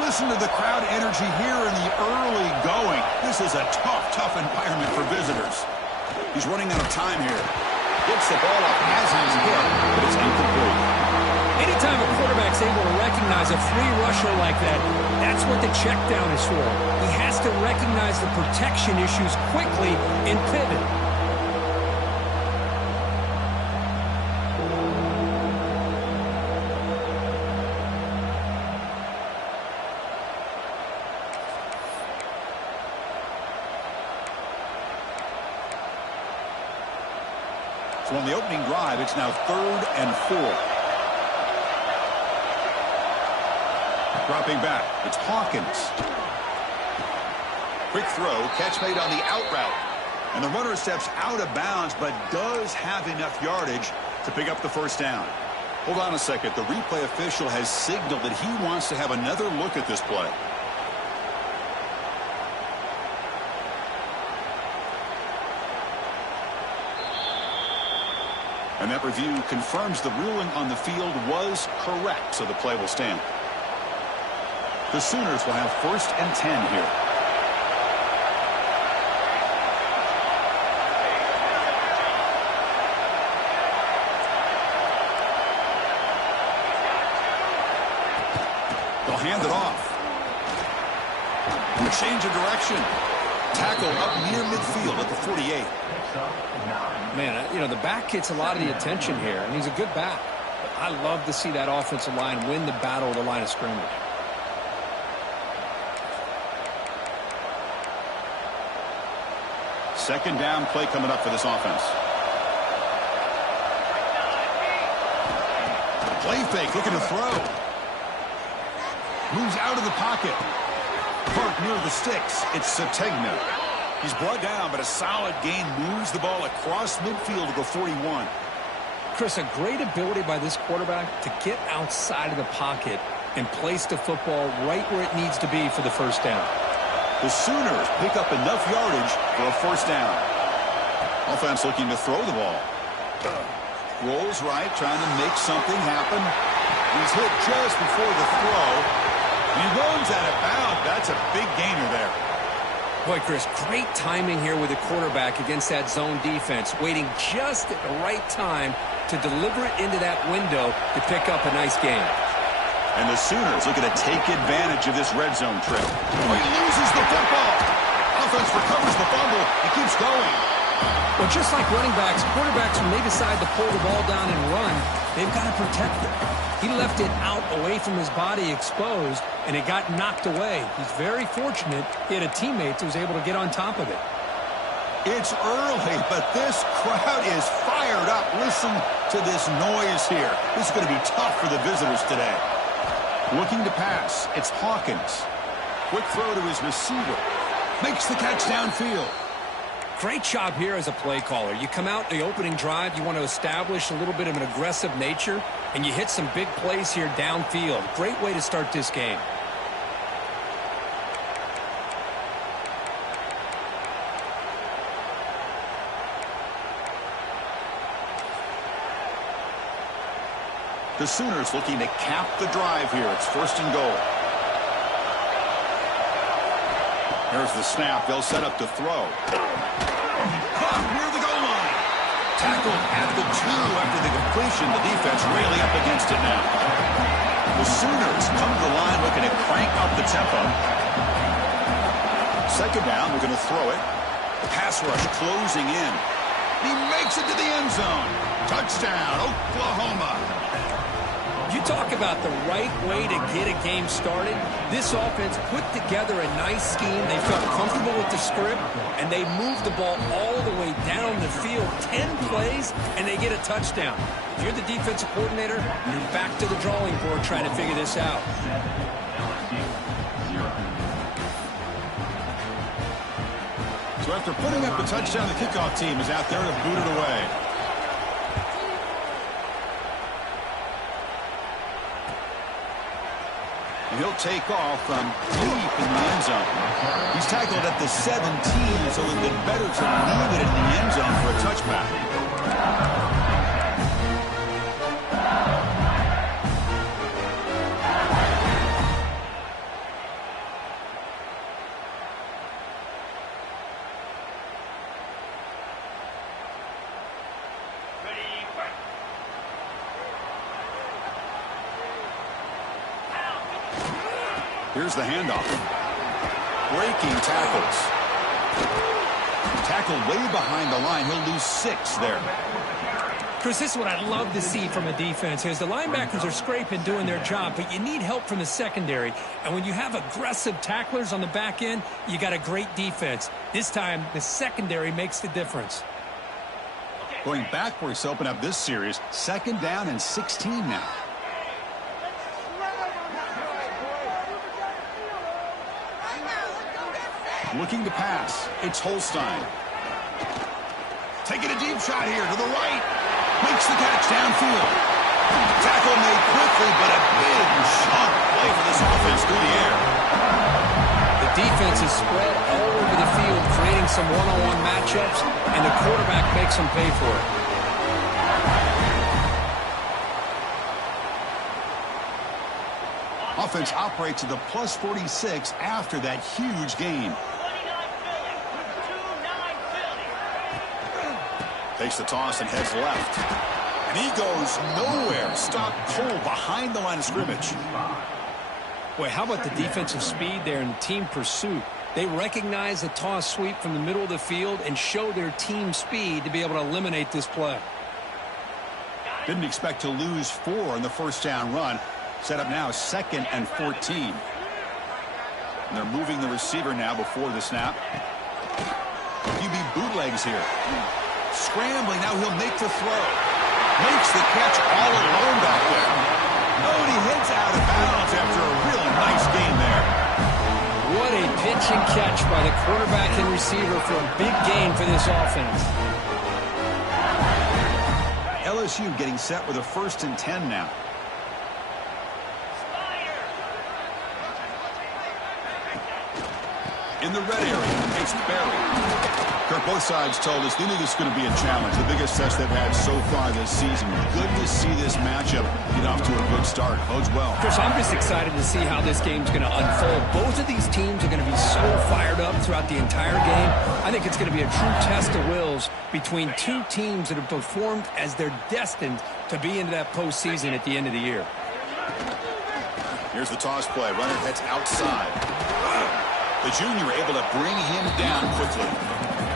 Listen to the crowd energy here in the early going. This is a tough environment for visitors. He's running out of time here. Gets the ball up as he's hit, but it's incomplete. Anytime a quarterback's able to recognize a free rusher like that, that's what the check down is for. He has to recognize the protection issues quickly and pivot. So on the opening drive, it's now 3rd and 4. Dropping back, it's Hawkins. Quick throw, catch made on the out route. And the runner steps out of bounds, but does have enough yardage to pick up the first down. Hold on a second. The replay official has signaled that he wants to have another look at this play. And that review confirms the ruling on the field was correct, so the play will stand. The Sooners will have 1st and 10 here. They'll hand it off. And a change of direction. Tackle up near midfield at the 48. Man, you know, the back gets a lot of the attention here, and he's a good back. But I love to see that offensive line win the battle of the line of scrimmage. Second down play coming up for this offense. Play fake, looking to throw. Moves out of the pocket. Park near the sticks. It's Sategna. He's brought down, but a solid gain moves the ball across midfield to the 41. Chris, a great ability by this quarterback to get outside of the pocket and place the football right where it needs to be for the first down. The Sooners pick up enough yardage for a first down. Offense looking to throw the ball. Rolls right, trying to make something happen. He's hit just before the throw. He runs out of bounds. That's a big gainer there. Boy, Chris, great timing here with the quarterback against that zone defense, waiting just at the right time to deliver it into that window to pick up a nice gain. And the Sooners looking to take advantage of this red zone trip. Oh, he loses the football. Offense recovers the fumble. He keeps going. Well, just like running backs, quarterbacks, when they decide to pull the ball down and run, they've got to protect it. He left it out away from his body exposed, and it got knocked away. He's very fortunate he had a teammate who was able to get on top of it. It's early, but this crowd is fired up. Listen to this noise here. This is going to be tough for the visitors today. Looking to pass, it's Hawkins. Quick throw to his receiver. Makes the catch downfield. Great job here as a play caller. You come out the opening drive, you want to establish a little bit of an aggressive nature, and you hit some big plays here downfield. Great way to start this game. The Sooners looking to cap the drive here. It's 1st and goal. Here's the snap. They'll set up to throw. Caught near the goal line. Tackled at the 2 after the completion. The defense really up against it now. The Sooners come to the line looking to crank up the tempo. Second down, we're going to throw it. Pass rush closing in. He makes it to the end zone. Touchdown, Oklahoma. You talk about the right way to get a game started. This offense put together a nice scheme. They felt comfortable with the script, and they moved the ball all the way down the field. 10 plays, and they get a touchdown. If you're the defensive coordinator, you're back to the drawing board trying to figure this out. So after putting up a touchdown, the kickoff team is out there to boot it away. And he'll take off from deep in the end zone. He's tackled at the 17, so it would be better to leave it in the end zone for a touchback. Here's the handoff. Breaking tackles. Tackled way behind the line. He'll lose 6 there. Chris, this is what I love to see from a defense. Is the linebackers are scraping, doing their job, but you need help from the secondary. And when you have aggressive tacklers on the back end, you got a great defense. This time, the secondary makes the difference. Going backwards to open up this series, 2nd down and 16 now. Looking to pass. It's Holstein. Taking a deep shot here to the right. Makes the catch downfield. Tackle made quickly, but a big shot play for this offense through the air. The defense is spread all over the field, creating some one-on-one matchups, and the quarterback makes them pay for it. Offense operates at the plus 46 after that huge gain. Takes the toss and heads left. And he goes nowhere. Stop cold behind the line of scrimmage. Boy, how about the defensive speed there and team pursuit? They recognize the toss sweep from the middle of the field and show their team speed to be able to eliminate this play. Didn't expect to lose 4 in the first down run. Set up now 2nd and 14. And they're moving the receiver now before the snap. QB bootlegs here. Scrambling, now he'll make the throw. Makes the catch all alone back there. Oh, and he heads out of bounds after a really nice game there. What a pitch and catch by the quarterback and receiver for a big gain for this offense. LSU getting set with a 1st and 10 now. In the red area, it's Barry. Kirk, both sides told us they knew this was going to be a challenge, the biggest test they've had so far this season. Good to see this matchup get off to a good start. Bodes well. Chris, I'm just excited to see how this game's going to unfold. Both of these teams are going to be so fired up throughout the entire game. I think it's going to be a true test of wills between two teams that have performed as they're destined to be into that postseason at the end of the year. Here's the toss play. Runner heads outside. The junior able to bring him down quickly.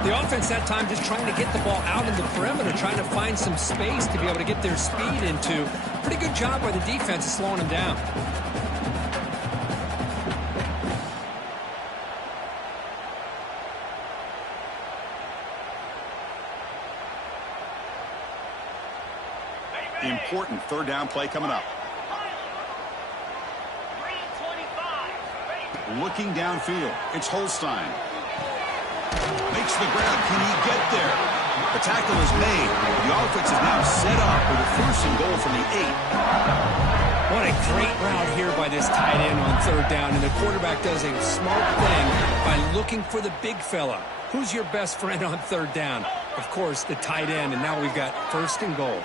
The offense that time just trying to get the ball out in the perimeter, trying to find some space to be able to get their speed into. Pretty good job by the defense slowing them down. The important 3rd down play coming up. Looking downfield, it's Holstein. Makes the grab. Can he get there? The tackle is made. The offense is now set up with a 1st and goal from the 8. What a great route here by this tight end on 3rd down, and the quarterback does a smart thing by looking for the big fella. Who's your best friend on 3rd down? Of course, the tight end, and now we've got 1st and goal.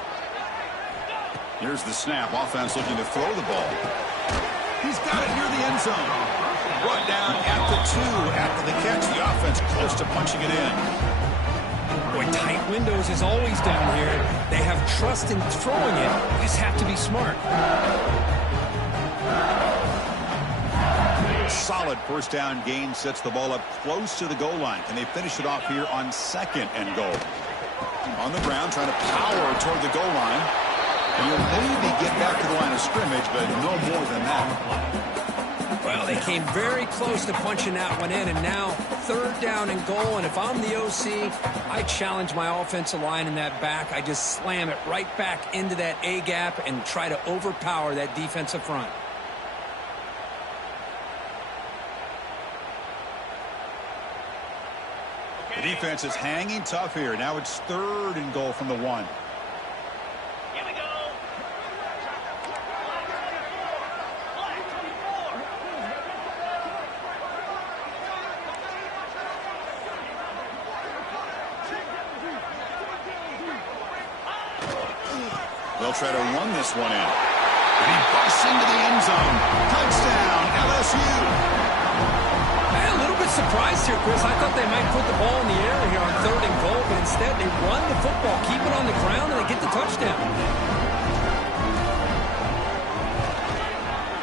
Here's the snap. Offense looking to throw the ball. He's got it near the end zone. Brought down at the 2 after the catch. The offense close to punching it in. Boy, tight windows is always down here. They have trust in throwing it. You just have to be smart. Solid 1st down gain sets the ball up close to the goal line. Can they finish it off here on 2nd and goal? On the ground, trying to power toward the goal line. And he'll maybe get back to the line of scrimmage, but no more than that. Well, they came very close to punching that one in, and now 3rd down and goal. And if I'm the OC, I challenge my offensive line in that back. I just slam it right back into that A gap and try to overpower that defensive front. The defense is hanging tough here. Now it's 3rd and goal from the 1. They'll try to run this one in. And he busts into the end zone. Touchdown, LSU. I'm a little bit surprised here, Chris. I thought they might put the ball in the air here on 3rd and goal, but instead they run the football, keep it on the ground, and they get the touchdown.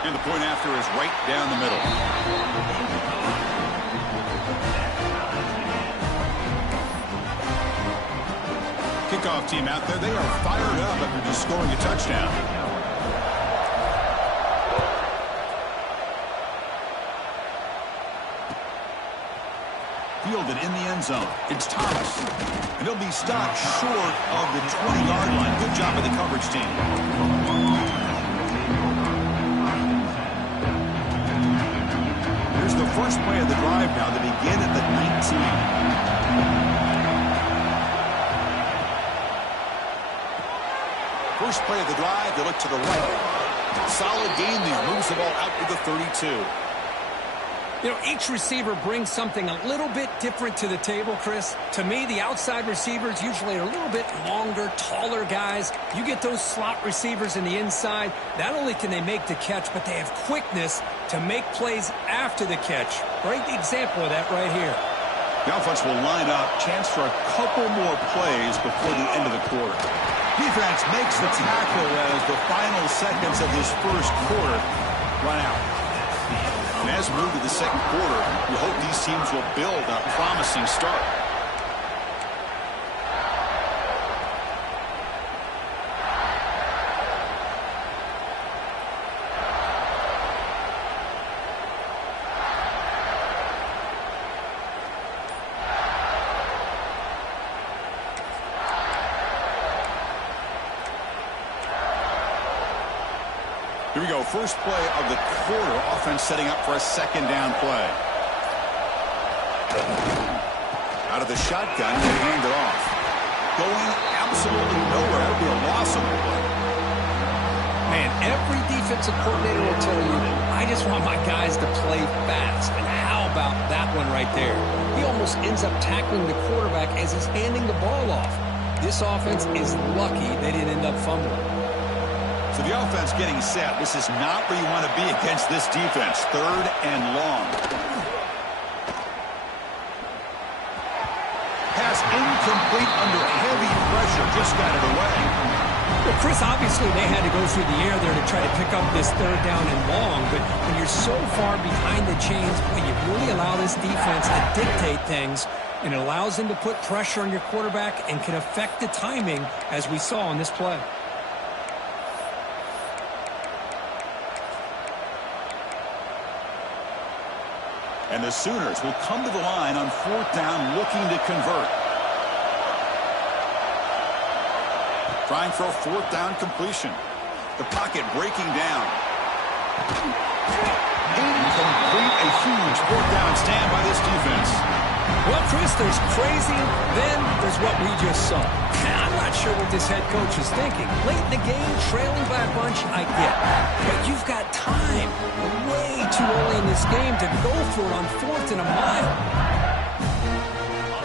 And the point after is right down the middle. Kickoff team out there. They are fired up after just scoring a touchdown. Fielded in the end zone. It's Thomas. And he'll be stopped short of the 20-yard line. Good job by the coverage team. Here's the first play of the drive now. They begin at the 19. First play of the drive, they look to the right. Solid gain there. Moves the ball out to the 32. You know, each receiver brings something a little bit different to the table, Chris. To me, the outside receivers usually are a little bit longer, taller guys. You get those slot receivers in the inside, not only can they make the catch, but they have quickness to make plays after the catch. Great example of that right here. The offense will line up. Chance for a couple more plays before the end of the quarter. Defense makes the tackle as the final seconds of this first quarter run out. And as we move to the second quarter, we hope these teams will build a promising start. Here we go. First play of the quarter. Offense setting up for a second down play. Out of the shotgun, they hand it off. Going absolutely nowhere. That would be a loss on the play. Man, every defensive coordinator will tell you, I just want my guys to play fast. And how about that one right there? He almost ends up tackling the quarterback as he's handing the ball off. This offense is lucky they didn't end up fumbling. So the offense getting set. This is not where you want to be against this defense. Third and long. Pass incomplete under heavy pressure. Just got it away. Well, Chris, obviously they had to go through the air there to try to pick up this third down and long. But when you're so far behind the chains, when you really allow this defense to dictate things, and it allows them to put pressure on your quarterback and can affect the timing, as we saw on this play. And the Sooners will come to the line on fourth down, looking to convert. Trying for a fourth down completion. The pocket breaking down. Incomplete. A huge fourth down stand by this defense. Well, Chris, there's crazy, then there's what we just saw. I'm not sure what this head coach is thinking. Late in the game, trailing by a bunch, I get. But you've got time. Way too early in this game to go for it on fourth and a mile.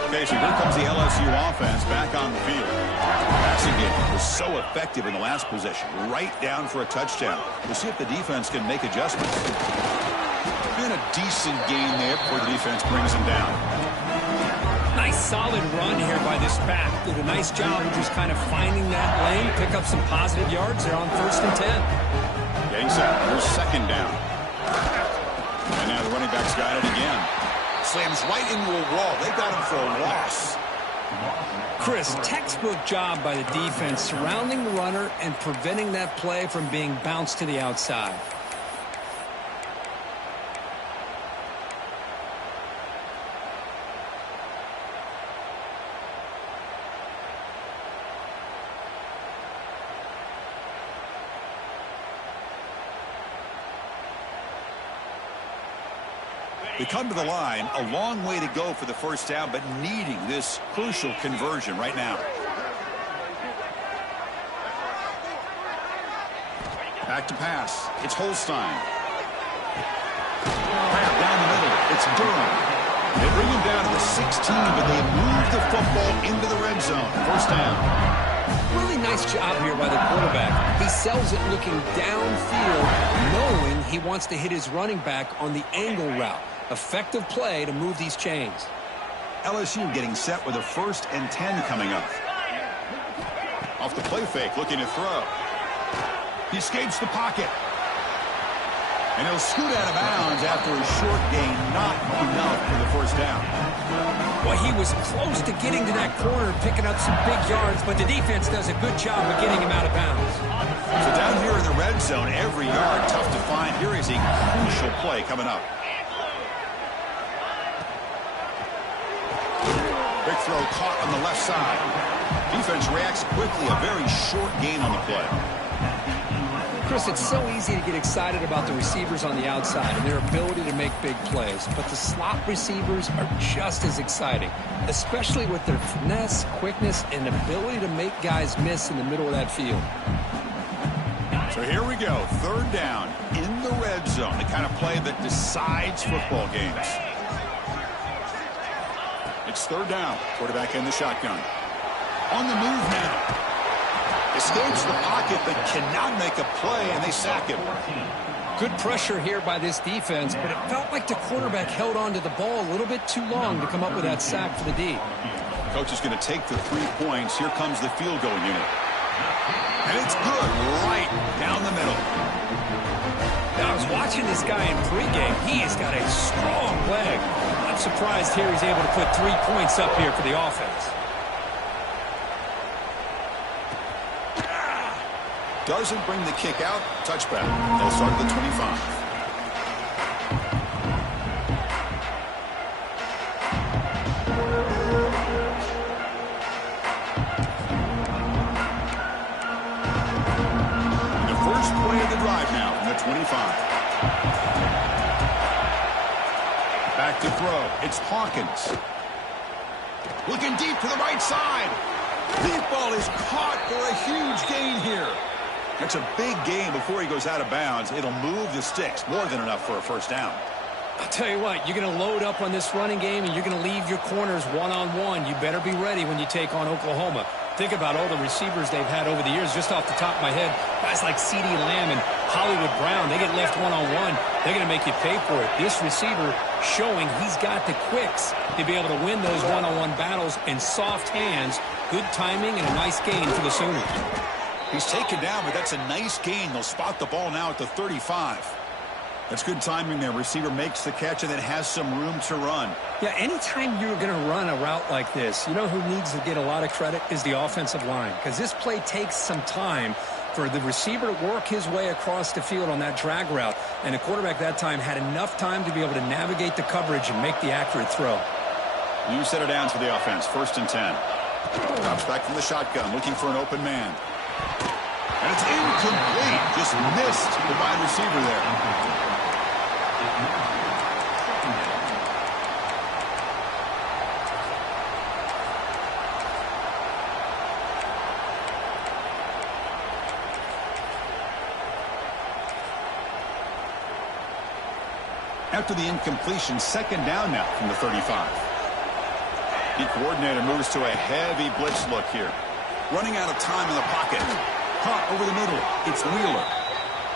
Okay, so here comes the LSU offense back on the field. Passing game was so effective in the last possession. Right down for a touchdown. We'll see if the defense can make adjustments. Been a decent gain there before the defense brings him down. Nice solid run here by this back. Did a nice job of just kind of finding that lane, pick up some positive yards there on 1st and 10. Getting set. Here's second down. And now the running back's got it again. Slams right into a wall. They got him for a loss. Chris, textbook job by the defense surrounding the runner and preventing that play from being bounced to the outside. They come to the line, a long way to go for the first down, but needing this crucial conversion right now. Back to pass. It's Holstein. Down the middle. It's Durham. They bring him down to the 16, but they move the football into the red zone. First down. Really nice job here by the quarterback. He sells it looking downfield, knowing he wants to hit his running back on the angle route. Effective play to move these chains. LSU getting set with a 1st and 10 coming up. Off the play fake, looking to throw. He escapes the pocket. And he'll scoot out of bounds after a short gain, not enough for the first down. Well, he was close to getting to that corner, picking up some big yards, but the defense does a good job of getting him out of bounds. So down here in the red zone, every yard tough to find. Here is a crucial play coming up. Big throw caught on the left side. Defense reacts quickly. A very short gain on the play. Chris, it's so easy to get excited about the receivers on the outside and their ability to make big plays, but the slot receivers are just as exciting, especially with their finesse, quickness, and ability to make guys miss in the middle of that field. So here we go, third down in the red zone, the kind of play that decides football games. It's third down, quarterback in the shotgun. On the move now. Escapes the pocket but cannot make a play, and they sack him. Good pressure here by this defense, but it felt like the quarterback held on to the ball a little bit too long to come up with that sack for the D. Coach is going to take the 3 points. Here comes the field goal unit. And it's good right down the middle. Now, I was watching this guy in pregame. He has got a strong leg. I'm surprised here he's able to put 3 points up here for the offense. Doesn't bring the kick out. Touchback. They'll start at the 25. The first play of the drive now from the 25. Back to throw. It's Hawkins. Looking deep to the right side. Deep ball is caught for a huge gain here. That's a big gain before he goes out of bounds. It'll move the sticks. More than enough for a first down. I'll tell you what, you're going to load up on this running game, and you're going to leave your corners one-on-one. You better be ready when you take on Oklahoma. Think about all the receivers they've had over the years. Just off the top of my head, guys like CeeDee Lamb and Hollywood Brown, they get left one-on-one. They're going to make you pay for it. This receiver showing he's got the quicks to be able to win those one-on-one battles in soft hands. Good timing and a nice gain for the Sooners. He's taken down, but that's a nice gain. They'll spot the ball now at the 35. That's good timing there. Receiver makes the catch and then has some room to run. Yeah, anytime you're going to run a route like this, you know who needs to get a lot of credit is the offensive line, because this play takes some time for the receiver to work his way across the field on that drag route, and the quarterback that time had enough time to be able to navigate the coverage and make the accurate throw. New set of downs for the offense. First and 10. Drops back from the shotgun, looking for an open man. And it's incomplete. Just missed the wide receiver there. After the incompletion, second down now from the 35. The coordinator moves to a heavy blitz look here. Running out of time in the pocket. Caught over the middle. It's Wheeler.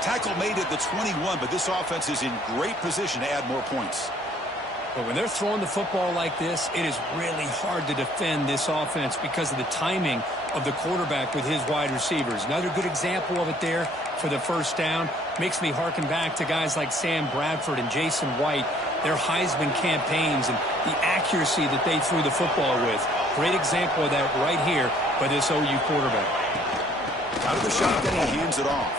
Tackle made at the 21, but this offense is in great position to add more points. But when they're throwing the football like this, it is really hard to defend this offense because of the timing of the quarterback with his wide receivers. Another good example of it there for the first down. Makes me harken back to guys like Sam Bradford and Jason White, their Heisman campaigns and the accuracy that they threw the football with. Great example of that right here by this OU quarterback. Out of the shotgun, he hands it off.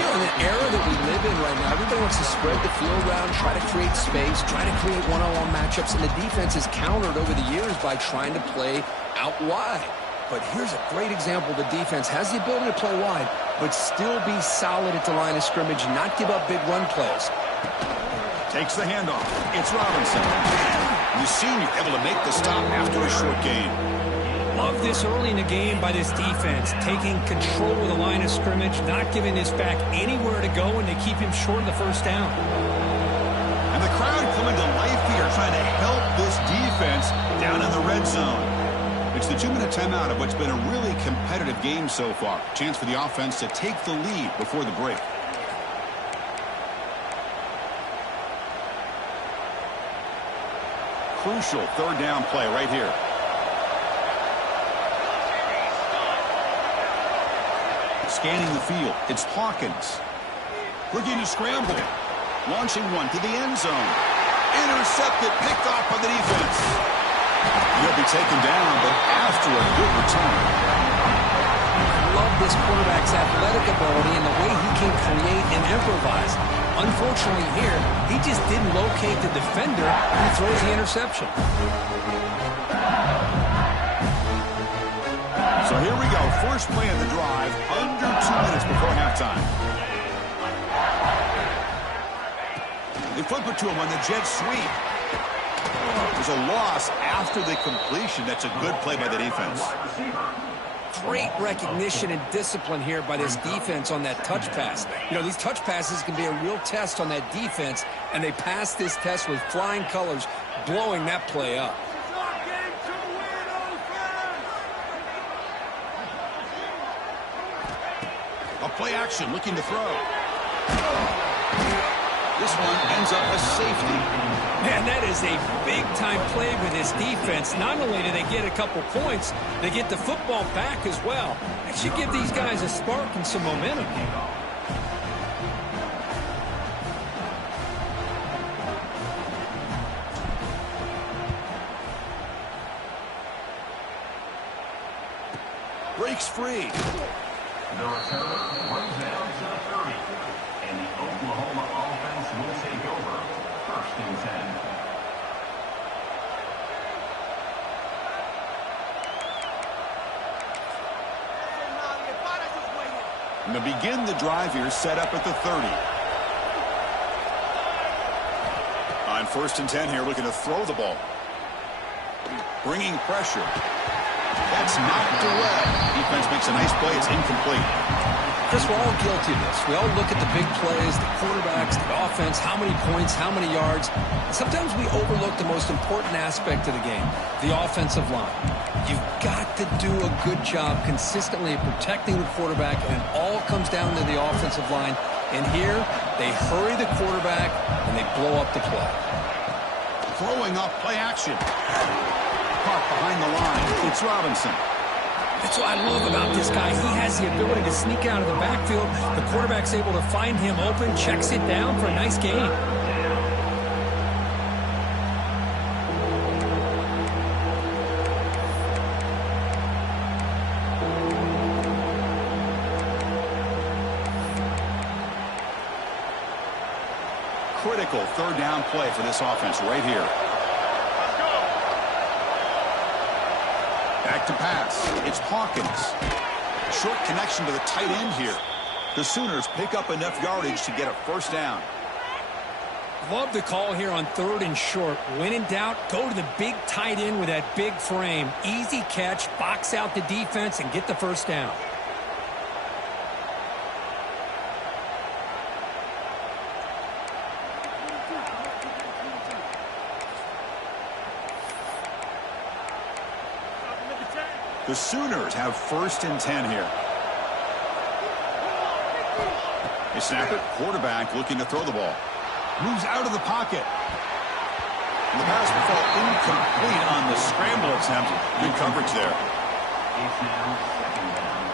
You know, in the era that we live in right now, everybody wants to spread the field around, try to create space, try to create one-on-one matchups, and the defense is countered over the years by trying to play out wide. But here's a great example. The defense has the ability to play wide, but still be solid at the line of scrimmage, not give up big run plays. Takes the handoff. It's Robinson. The senior able to make the stop after a short gain. Love this early in the game by this defense, taking control of the line of scrimmage, not giving this back anywhere to go, and they keep him short of the first down. And the crowd coming to life here, trying to help this defense down in the red zone. It's the 2-minute timeout of what's been a really competitive game so far. Chance for the offense to take the lead before the break. Crucial third down play right here. Scanning the field, it's Hawkins. Looking to scramble. Launching one to the end zone. Intercepted, picked off by the defense. He'll be taken down, but after a good return. I love this quarterback's athletic ability and the way he can create and improvise. Unfortunately here, he just didn't locate the defender and he throws the interception. So here we go. First play of the drive, under 2 minutes before halftime. They flip it to him on the jet sweep. There's a loss after the completion. That's a good play by the defense. Great recognition and discipline here by this defense on that touch pass. You know, these touch passes can be a real test on that defense, and they passed this test with flying colors, blowing that play up. A play action, looking to throw. This one ends up a safety. Man, that is a big-time play with this defense. Not only do they get a couple points, they get the football back as well. That should give these guys a spark and some momentum. Breaks free. The return runs down to the 30, and the Oklahoma offense will take over. 1st and 10. And to begin the drive here, set up at the 30. On 1st and 10 here, looking to throw the ball. Bringing pressure. That's knocked away. Defense makes a nice play. It's incomplete. Chris, we're all guilty of this. We all look at the big plays, the quarterbacks, the offense, how many points, how many yards. Sometimes we overlook the most important aspect of the game, the offensive line. You've got to do a good job consistently of protecting the quarterback, and it all comes down to the offensive line. And here, they hurry the quarterback, and they blow up the play. Throwing off play action. Caught behind the line. It's Robinson. That's what I love about this guy. He has the ability to sneak out of the backfield. The quarterback's able to find him open, checks it down for a nice gain. Critical 3rd down play for this offense right here. Back to pass. It's Hawkins. Short connection to the tight end here. The Sooners pick up enough yardage to get a 1st down. Love the call here on 3rd and short. When in doubt, go to the big tight end with that big frame. Easy catch, box out the defense, and get the 1st down. The Sooners have 1st and 10 here. They snap it. Quarterback looking to throw the ball. Moves out of the pocket. And the pass will fall incomplete on the scramble attempt. Good coverage there. It's now 2nd down.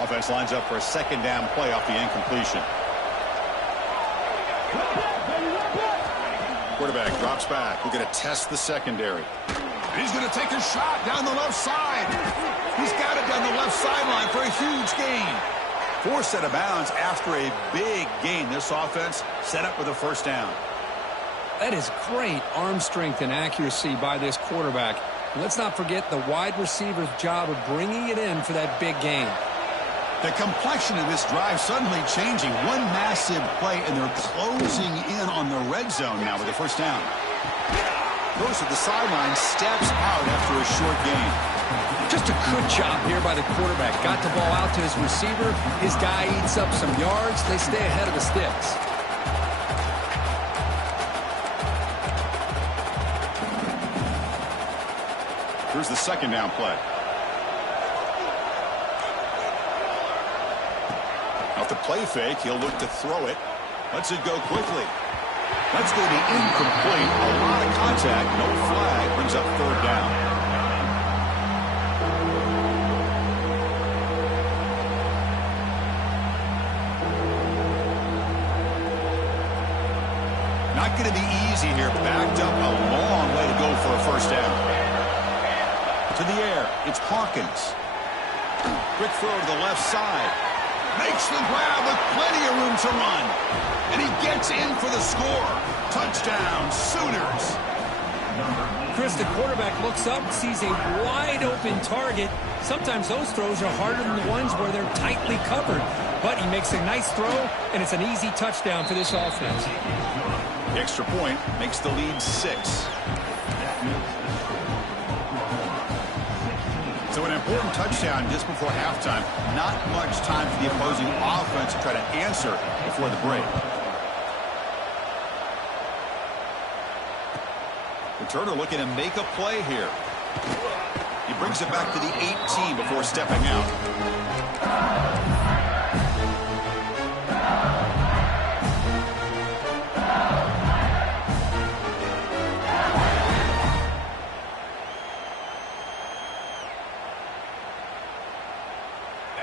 Offense lines up for a 2nd down play off the incompletion. Quarterback drops back. We're going to test the secondary. And he's going to take a shot down the left side. He's got it down the left sideline for a huge gain. Forced out of bounds after a big gain. This offense set up with a 1st down. That is great arm strength and accuracy by this quarterback. And let's not forget the wide receiver's job of bringing it in for that big gain. The complexion of this drive suddenly changing. One massive play, and they're closing in on the red zone now with a 1st down. Goes to the sideline, steps out after a short gain. Just a good job here by the quarterback. Got the ball out to his receiver. His guy eats up some yards. They stay ahead of the sticks. Here's the 2nd down play. the play fake, he'll look to throw it. Lets it go quickly. That's going to be incomplete. A lot of contact, no flag, brings up third down. Not going to be easy here. Backed up a long way to go for a first down. To the air, it's Hawkins. Quick throw to the left side. Makes the grab with plenty of room to run. And he gets in for the score. Touchdown, Sooners. Chris, the quarterback looks up, sees a wide-open target. Sometimes those throws are harder than the ones where they're tightly covered. But he makes a nice throw, and it's an easy touchdown for this offense. The extra point makes the lead 6. So an important touchdown just before halftime. Not much time for the opposing offense to try to answer before the break. Returner looking to make a play here. He brings it back to the 18 before stepping out.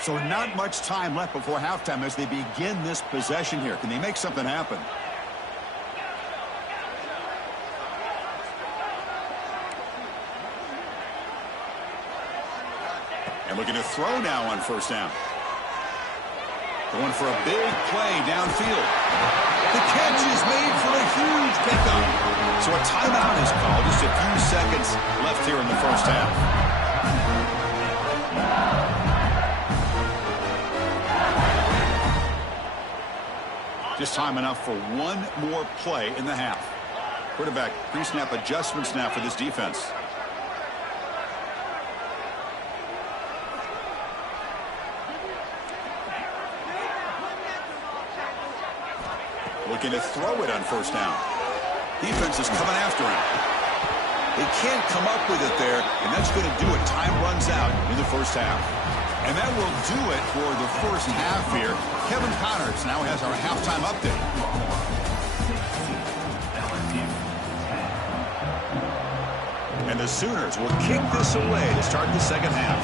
So not much time left before halftime as they begin this possession here. Can they make something happen? And looking to throw now on first down. Going for a big play downfield. The catch is made for a huge pickup. So a timeout is called. Just a few seconds left here in the first half. Just time enough for one more play in the half. Quarterback pre-snap adjustments now for this defense. Looking to throw it on first down. Defense is coming after him. They can't come up with it there, and that's going to do it. Time runs out in the first half. And that will do it for the first half here. Kevin Connors now has our halftime update. And the Sooners will kick this away to start the second half.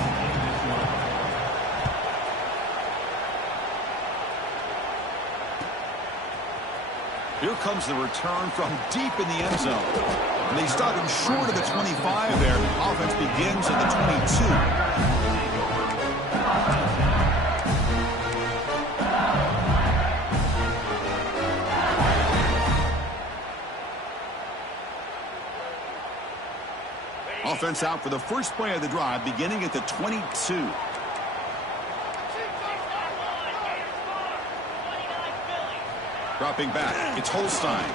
Here comes the return from deep in the end zone. And they stop him short of the 25 there. Offense begins at the 22. Offense out for the first play of the drive, beginning at the 22. Dropping back, it's Holstein.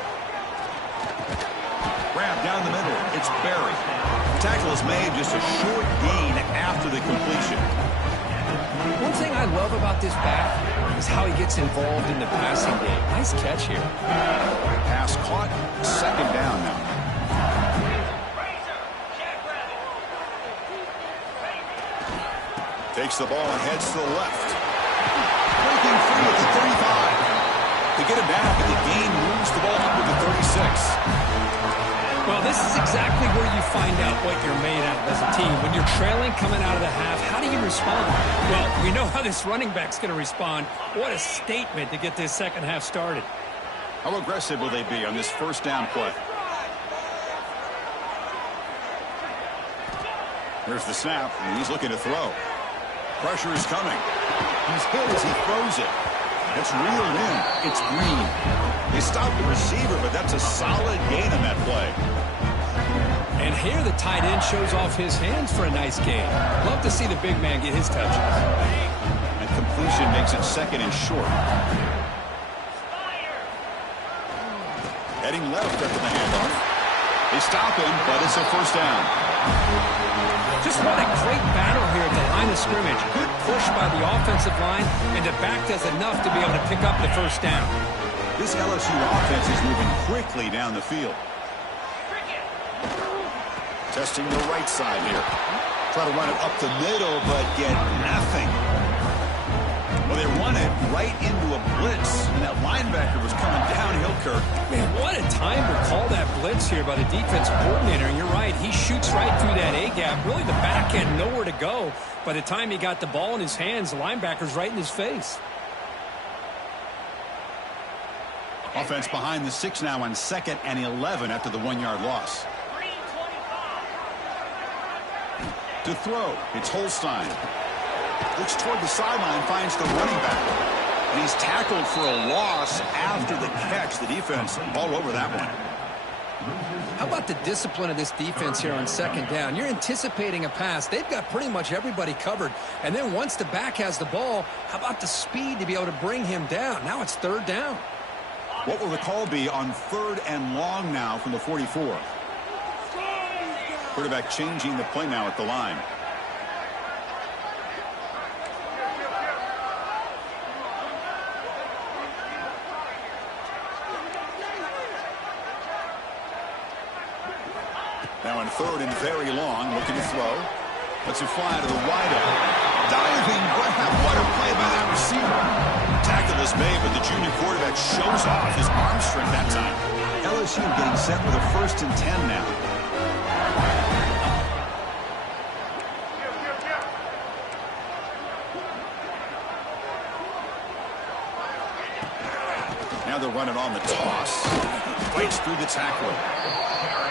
Grab down the middle, it's Berry. The tackle is made, just a short gain after the completion. One thing I love about this back is how he gets involved in the passing game. Nice catch here. Pass caught, second down now. Takes the ball and heads to the left. Breaking free at the 35. To get him back, and the gain moves the ball up to the 36. Well, this is exactly where you find out what you're made out of as a team. When you're trailing coming out of the half, how do you respond? Well, we know how this running back's going to respond. What a statement to get this second half started. How aggressive will they be on this first down play? Here's the snap, and he's looking to throw. Pressure is coming. He's hit as he throws it. It's reeled in. It's Green. They stopped the receiver, but that's a solid gain on that play. And here the tight end shows off his hands for a nice gain. Love to see the big man get his touches. And completion makes it second and short. Heading left after the handoff. They stop him, but it's a first down. Just what a great battle here at the line of scrimmage. Good push by the offensive line, and the back does enough to be able to pick up the first down. This LSU offense is moving quickly down the field. Testing the right side here. Try to run it up the middle, but get nothing. Well, they run it right into a blitz, and that linebacker was coming downhill, Kirk. Man, what a time to call that blitz here by the defensive coordinator. And you're right, he shoots right through that A-gap. Really, the back end, nowhere to go. By the time he got the ball in his hands, the linebacker's right in his face. Offense behind the 6 now on 2nd and 11 after the 1-yard loss. To throw, it's Holstein. Looks toward the sideline, finds the running back. And he's tackled for a loss after the catch. The defense all over that one. How about the discipline of this defense here on 2nd down? You're anticipating a pass. They've got pretty much everybody covered. And then once the back has the ball, how about the speed to be able to bring him down? Now it's 3rd down. What will the call be on 3rd and long now from the 44? Quarterback changing the play now at the line. Now on 3rd and very long, looking to throw. Lets it fly to the wideout. Diving grab. What a play by that receiver. Tackle is made, but the junior quarterback shows off his arm strength that time. LSU getting set with a 1st and 10 now. Now they're running on the toss. Breaks through the tackle.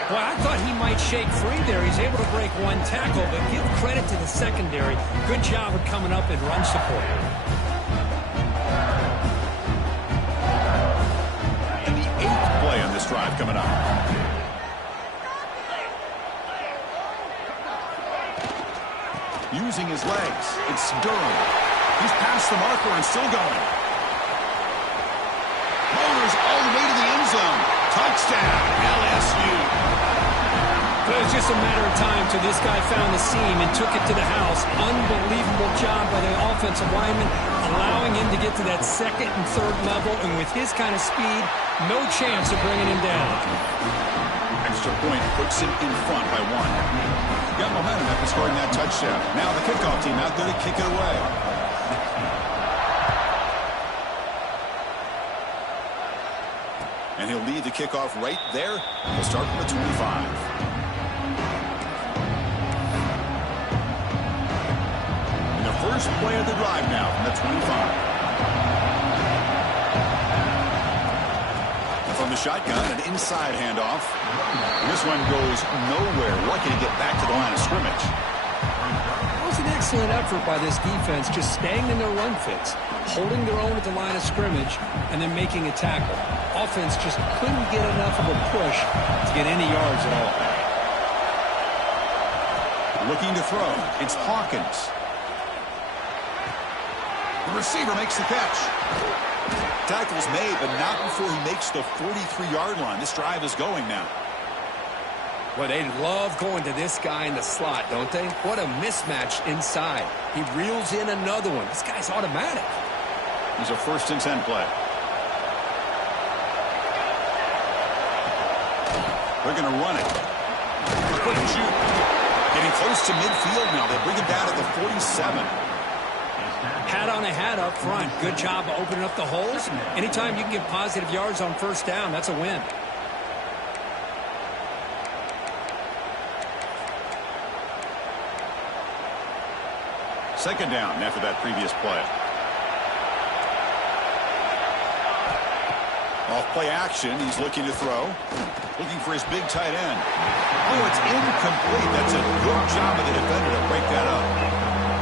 Well, I thought he might shake free there. He's able to break one tackle, but give credit to the secondary. Good job of coming up in run support. And the 8th play on this drive coming up. Using his legs, it's Durham. He's past the marker and still going. Motors all the way to the end zone. Touchdown, LSU. But it was just a matter of time till this guy found the seam and took it to the house. Unbelievable job by the offensive lineman, allowing him to get to that 2nd and 3rd level. And with his kind of speed, no chance of bringing him down. Extra point puts him in front by 1. Got momentum after scoring that touchdown. Now the kickoff team out there to kick it away. And he'll lead the kickoff right there. He'll start from the 25. And the first play of the drive now from the 25. And from the shotgun, an inside handoff. And this one goes nowhere. Lucky to get back to the line of scrimmage. It was an excellent effort by this defense, just staying in their run fits, holding their own at the line of scrimmage, and then making a tackle. Offense just couldn't get enough of a push to get any yards at all. Looking to throw. It's Hawkins. The receiver makes the catch. Tackle's made, but not before he makes the 43-yard line. This drive is going now. Well, they love going to this guy in the slot, don't they? What a mismatch inside. He reels in another one. This guy's automatic. He's a 1st and 10 play. They're going to run it. Quick shoot. Getting close to midfield now. They bring him down at the 47. Hat on a hat up front. Good job of opening up the holes. Anytime you can get positive yards on 1st down, that's a win. Second down after that previous play. Off play action. He's looking to throw. Looking for his big tight end. Oh, it's incomplete. That's a good job of the defender to break that up.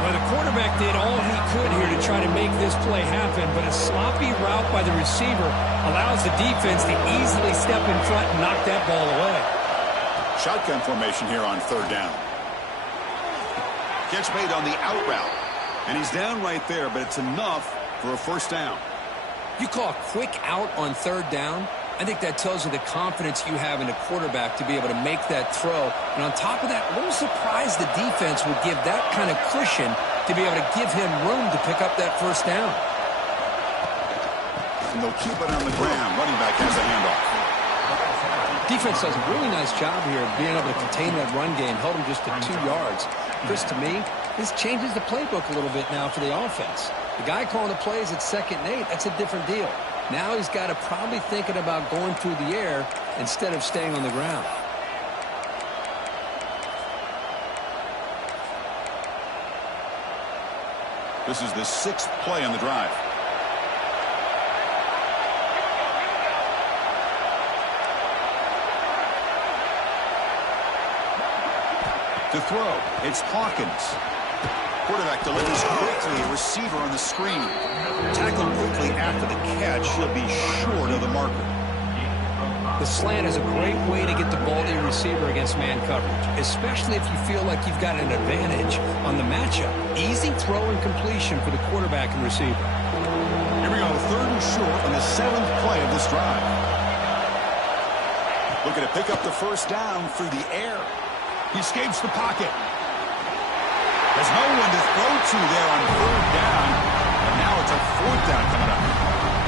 Well, the quarterback did all he could here to try to make this play happen, but a sloppy route by the receiver allows the defense to easily step in front and knock that ball away. Shotgun formation here on 3rd down. Catch made on the out route. And he's down right there, but it's enough for a 1st down. You call a quick out on 3rd down, I think that tells you the confidence you have in a quarterback to be able to make that throw. And on top of that, a little surprised the defense would give that kind of cushion to be able to give him room to pick up that 1st down. And they'll keep it on the ground. Running back has a handoff. Defense does a really nice job here of being able to contain that run game, held him just to 2 yards. Chris, to me, this changes the playbook a little bit now for the offense. The guy calling the plays at 2nd and 8, that's a different deal. Now he's got to probably thinking about going through the air instead of staying on the ground. This is the 6th play on the drive. To throw, it's Hawkins. Quarterback delivers quickly, a receiver on the screen. Tackled quickly after the catch, he'll be short of the marker. The slant is a great way to get the ball to your receiver against man coverage, especially if you feel like you've got an advantage on the matchup. Easy throw and completion for the quarterback and receiver. Here we go, 3rd and short on the 7th play of this drive. Looking to pick up the 1st down through the air. He escapes the pocket. There's no one to throw to there on 3rd down, and now it's a 4th down coming up.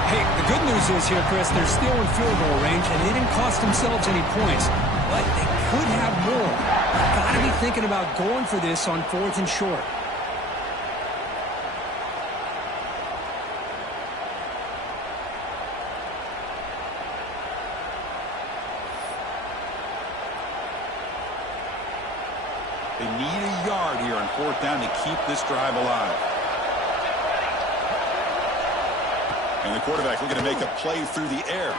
Hey, the good news is here, Chris, they're still in field goal range, and they didn't cost themselves any points, but they could have more. Got to be thinking about going for this on 4th and short. They need a yard here on 4th down to keep this drive alive. And the quarterback looking to make a play through the air.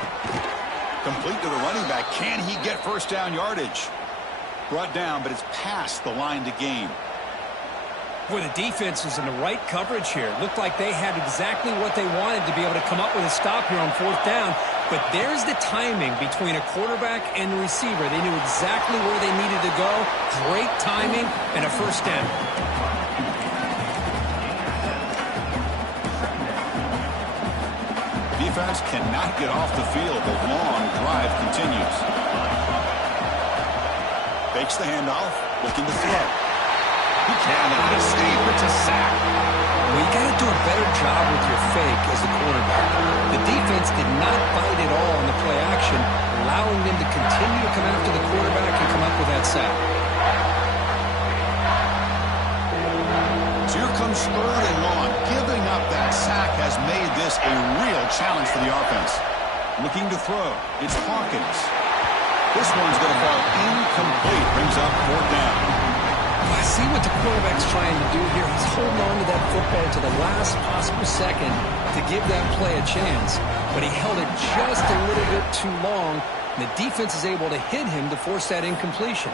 Complete to the running back. Can he get 1st down yardage? Brought down, but it's past the line to gain. Boy, the defense was in the right coverage here. Looked like they had exactly what they wanted to be able to come up with a stop here on 4th down. But there's the timing between a quarterback and the receiver. They knew exactly where they needed to go. Great timing and a 1st down. Defense cannot get off the field. The long drive continues. Fakes the handoff, looking to throw. He cannot escape. It's a sack. Well, you got to do a better job with your fake as the quarterback. The defense did not bite at all on the play action, allowing them to continue to come after the quarterback and come up with that sack. So here comes 3rd and long. Giving up that sack has made this a real challenge for the offense. Looking to throw. It's Hawkins. This one's going to fall incomplete. Brings up 4th down. I see what the quarterback's trying to do here. He's holding on to that football to the last possible second to give that play a chance. But he held it just a little bit too long, and the defense is able to hit him to force that incompletion.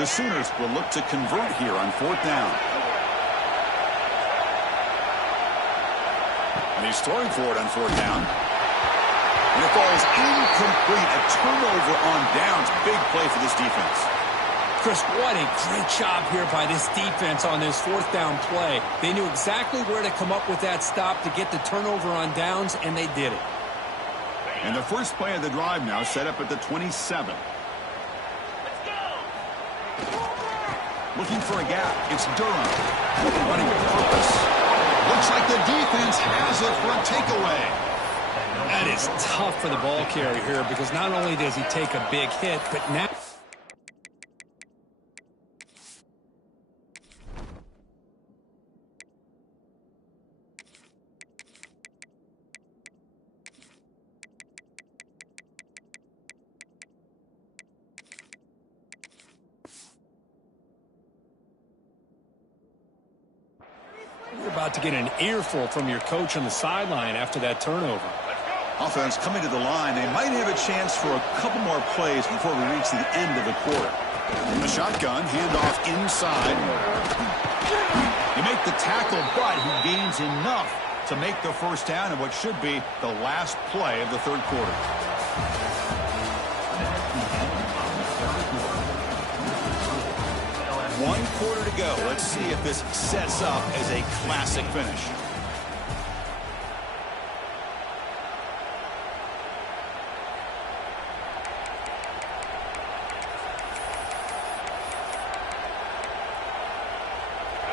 The Sooners will look to convert here on 4th down. And he's throwing for it on 4th down. And it falls incomplete. A turnover on downs. Big play for this defense. Chris, what a great job here by this defense on this 4th down play. They knew exactly where to come up with that stop to get the turnover on downs, and they did it. And the first play of the drive now set up at the 27. Looking for a gap. It's Durham. Running with purpose. Looks like the defense has it for a takeaway. That is tough for the ball carrier here because not only does he take a big hit, but now... You're about to get an earful from your coach on the sideline after that turnover. Offense coming to the line. They might have a chance for a couple more plays before we reach the end of the quarter. The shotgun, handoff inside. You make the tackle, but he gains enough to make the 1st down in what should be the last play of the 3rd quarter. One quarter to go. Let's see if this sets up as a classic finish.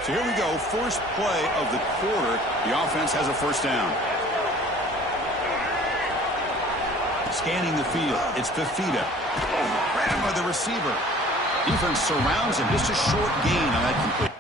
So here we go, first play of the quarter. The offense has a first down. Scanning the field, it's Fifita. Grabbed by the receiver. Defense surrounds him. Just a short gain on that complete.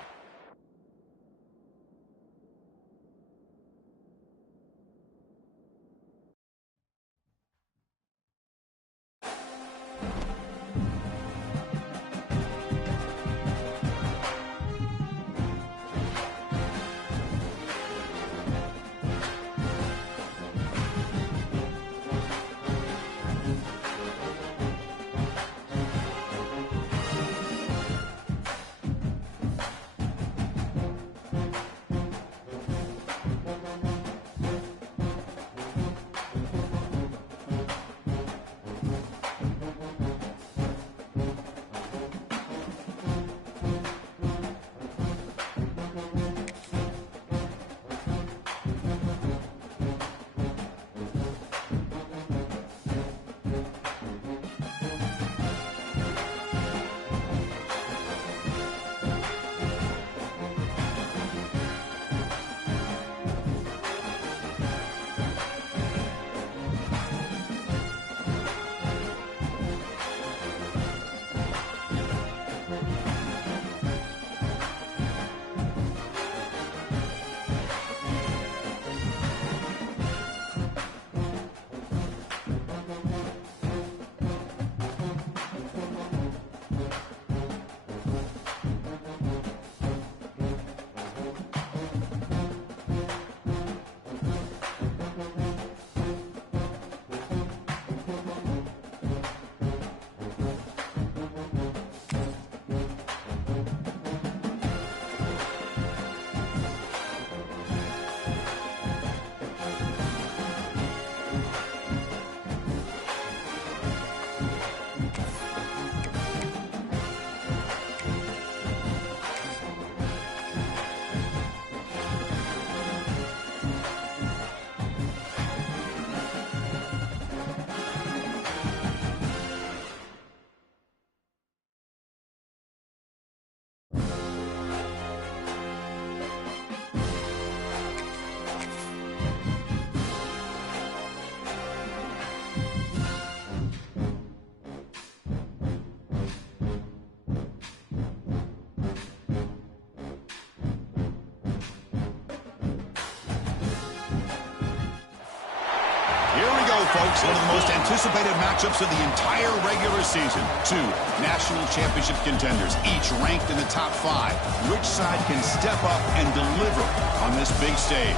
Folks, one of the most anticipated matchups of the entire regular season. Two national championship contenders, each ranked in the top 5. Which side can step up and deliver on this big stage?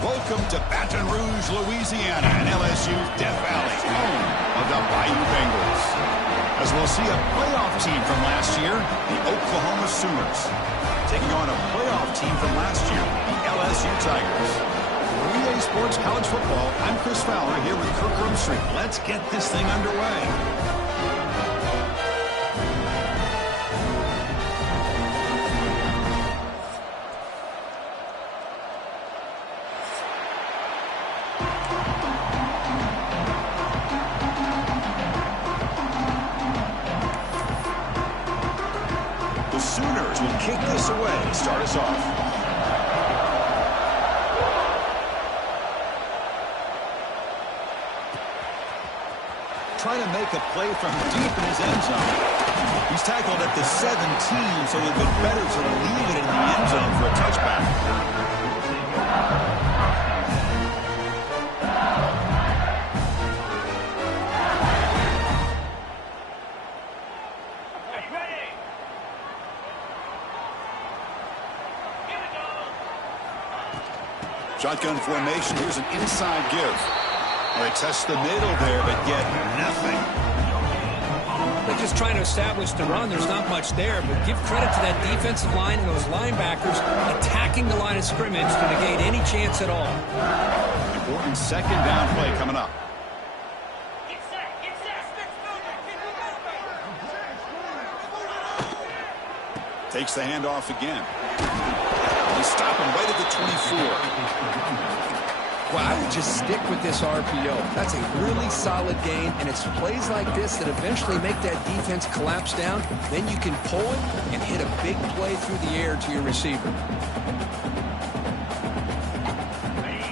Welcome to Baton Rouge, Louisiana, and LSU's Death Valley, home of the Bayou Bengals. As we'll see a playoff team from last year, the Oklahoma Sooners, taking on a playoff team from last year, the LSU Tigers. EA Sports College Football. I'm Chris Fowler here with Kirk Rumstreet. Let's get this thing underway. The Sooners will kick this away to start us off. Trying to make a play from deep in his end zone. He's tackled at the 17, so it would have been better to leave it in the end zone for a touchback. Shotgun formation. Here's an inside give. They test the middle there, but get nothing. They're just trying to establish the run. There's not much there, but give credit to that defensive line and those linebackers attacking the line of scrimmage to negate any chance at all. Important second down play coming up. Takes the handoff again. They stop him right at the 24. Well, I would just stick with this RPO. That's a really solid gain, and it's plays like this that eventually make that defense collapse down. Then you can pull it and hit a big play through the air to your receiver.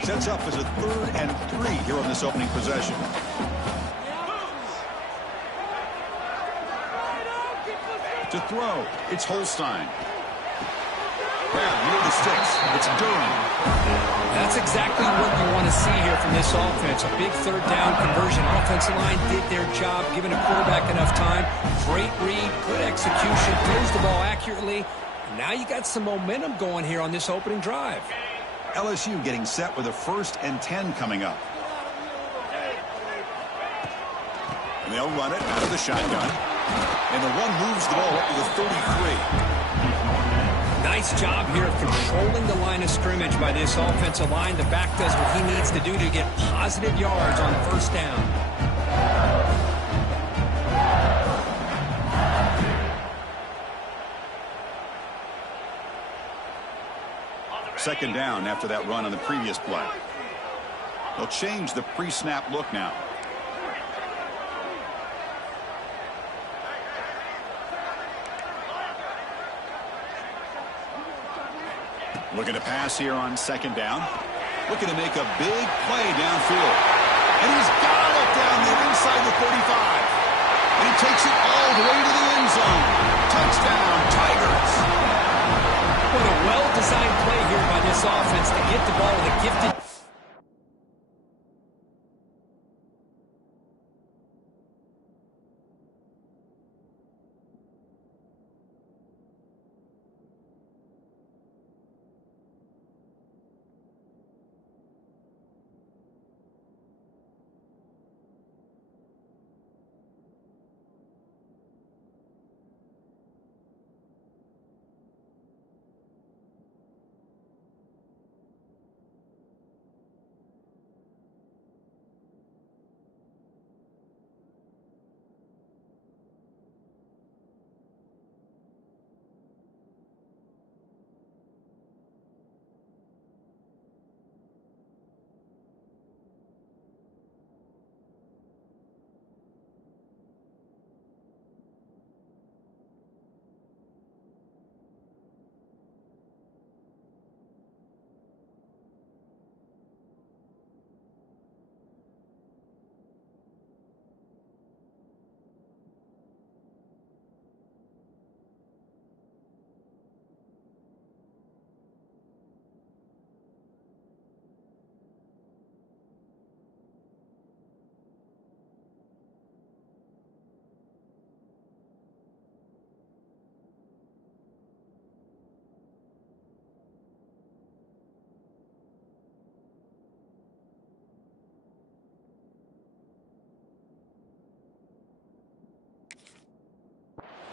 Sets up as a 3rd and 3 here on this opening possession. To throw, it's Holstein. Grab near the sticks. It's Durham. That's exactly what you want to see here from this offense. A big 3rd down conversion. Offensive line did their job, giving a quarterback enough time. Great read, good execution, throws the ball accurately. And now you got some momentum going here on this opening drive. LSU getting set with a 1st and 10 coming up. And they'll run it out of the shotgun. And the one moves the ball up to the 33. Nice job here of controlling the line of scrimmage by this offensive line. The back does what he needs to do to get positive yards on 1st down. Second down after that run on the previous play. They'll change the pre-snap look now. Looking to pass here on 2nd down. Looking to make a big play downfield. And he's got it down there inside the 35. And he takes it all the way to the end zone. Touchdown, Tigers. What a well-designed play here by this offense to get the ball to the gifted.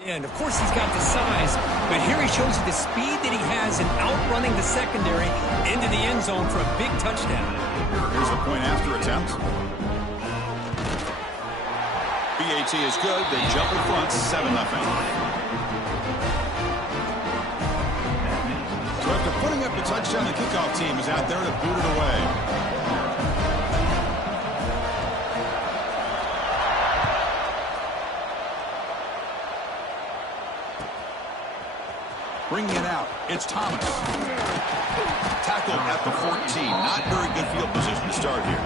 And, of course, he's got the size, but here he shows you the speed that he has in outrunning the secondary into the end zone for a big touchdown. Here's the point after attempt. BAT is good. They jump in front, 7-0. So after putting up the touchdown, the kickoff team is out there to boot it away. Bringing it out, it's Thomas. Tackled at the 14. Not very good field position to start here.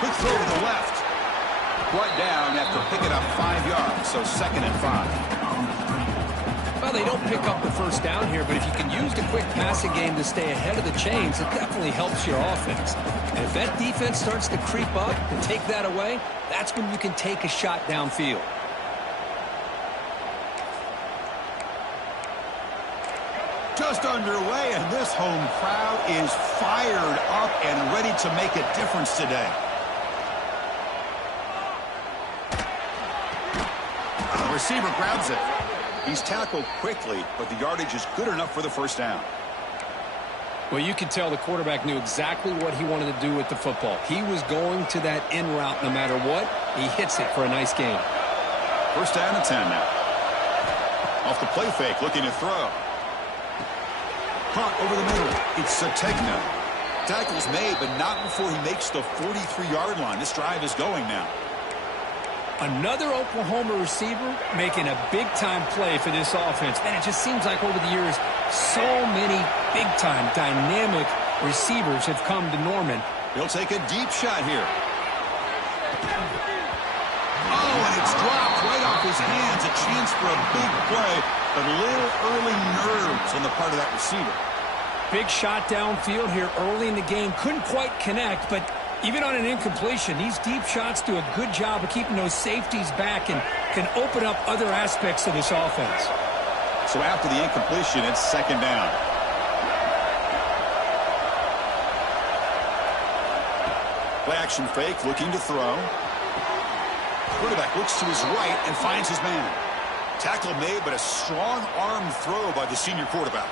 Quick throw to the left. Brought down after picking up 5 yards, so 2nd and 5. Well, they don't pick up the first down here, but if you can use the quick passing game to stay ahead of the chains, it definitely helps your offense. And if that defense starts to creep up and take that away, that's when you can take a shot downfield. Just underway, and this home crowd is fired up and ready to make a difference today. receiver grabs it. He's tackled quickly, but the yardage is good enough for the first down. Well, you could tell the quarterback knew exactly what he wanted to do with the football. He was going to that in route no matter what. He hits it for a nice gain. First down and 10 now. Off the play fake, looking to throw. Caught over the middle. It's Sategna. Tackle's made, but not before he makes the 43-yard line. This drive is going now. Another Oklahoma receiver making a big-time play for this offense. And it just seems like over the years, so many big-time, dynamic receivers have come to Norman. He'll take a deep shot here. Oh, and it's dropped right off his hands. A chance for a big play, but a little early nerves on the part of that receiver. Big shot downfield here early in the game. Couldn't quite connect, but even on an incompletion, these deep shots do a good job of keeping those safeties back and can open up other aspects of this offense. So after the incompletion, it's second down. Play action fake, looking to throw. Quarterback looks to his right and finds his man. Tackle made, but a strong arm throw by the senior quarterback.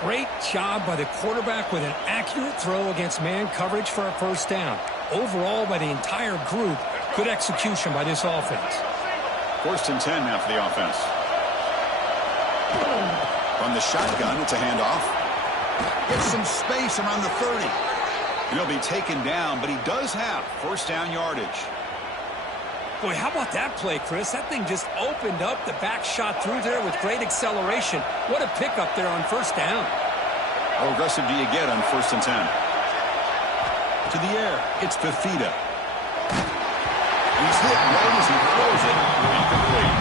Great job by the quarterback with an accurate throw against man coverage for a first down. Overall, by the entire group, good execution by this offense. First and 10 now for the offense. From the shotgun, it's a handoff. Gets some space around the 30. He'll be taken down, but he does have first down yardage. Boy, how about that play, Chris? That thing just opened up. The back shot through there with great acceleration. What a pickup there on first down. How aggressive do you get on first and 10? To the air, it's Fifita. He's hit right as he throws it. Incomplete.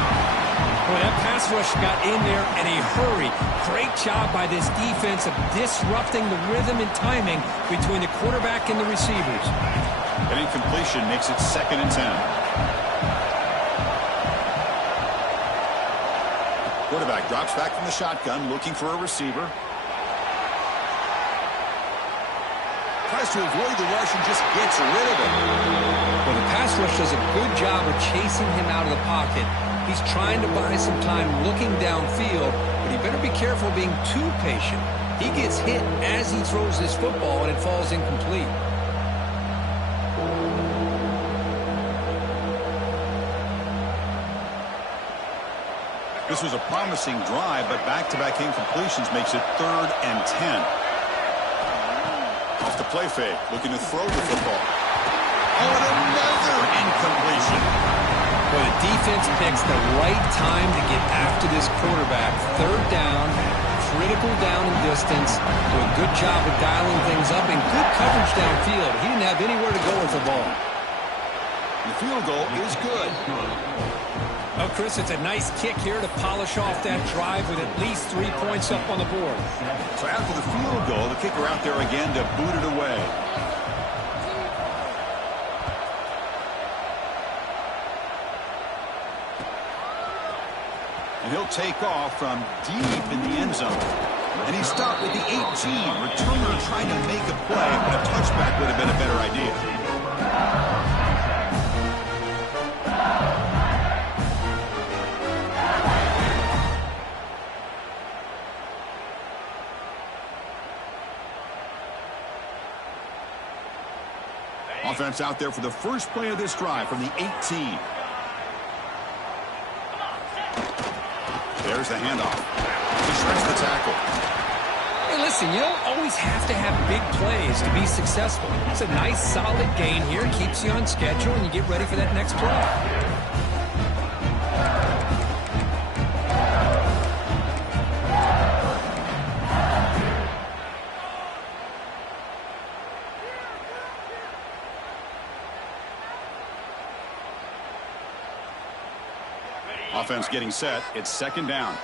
Boy, that pass rush got in there in a hurry. Great job by this defense of disrupting the rhythm and timing between the quarterback and the receivers. An incompletion makes it second and 10. Quarterback drops back from the shotgun, looking for a receiver. Tries to avoid the rush and just gets rid of it. Well, the pass rush does a good job of chasing him out of the pocket. He's trying to buy some time looking downfield, but he better be careful being too patient. He gets hit as he throws this football, and it falls incomplete. This was a promising drive, but back-to-back incompletions makes it third and 10. Off the play fake, looking to throw the football. Oh, and another incompletion. Well, the defense picks the right time to get after this quarterback. Third down, critical down and distance. Do a good job of dialing things up and good coverage downfield. He didn't have anywhere to go with the ball. The field goal is good. Oh, Chris, it's a nice kick here to polish off that drive with at least 3 points up on the board. So after the field goal, the kicker out there again to boot it away. And he'll take off from deep in the end zone. And he's stopped at the 18. Returner trying to make a play, but a touchback would have been a better idea. Offense out there for the first play of this drive from the 18. There's the handoff. He shreds the tackle. Hey, listen, you don't always have to have big plays to be successful. It's a nice, solid gain here. Keeps you on schedule, and you get ready for that next play. Offense getting set. It's second down.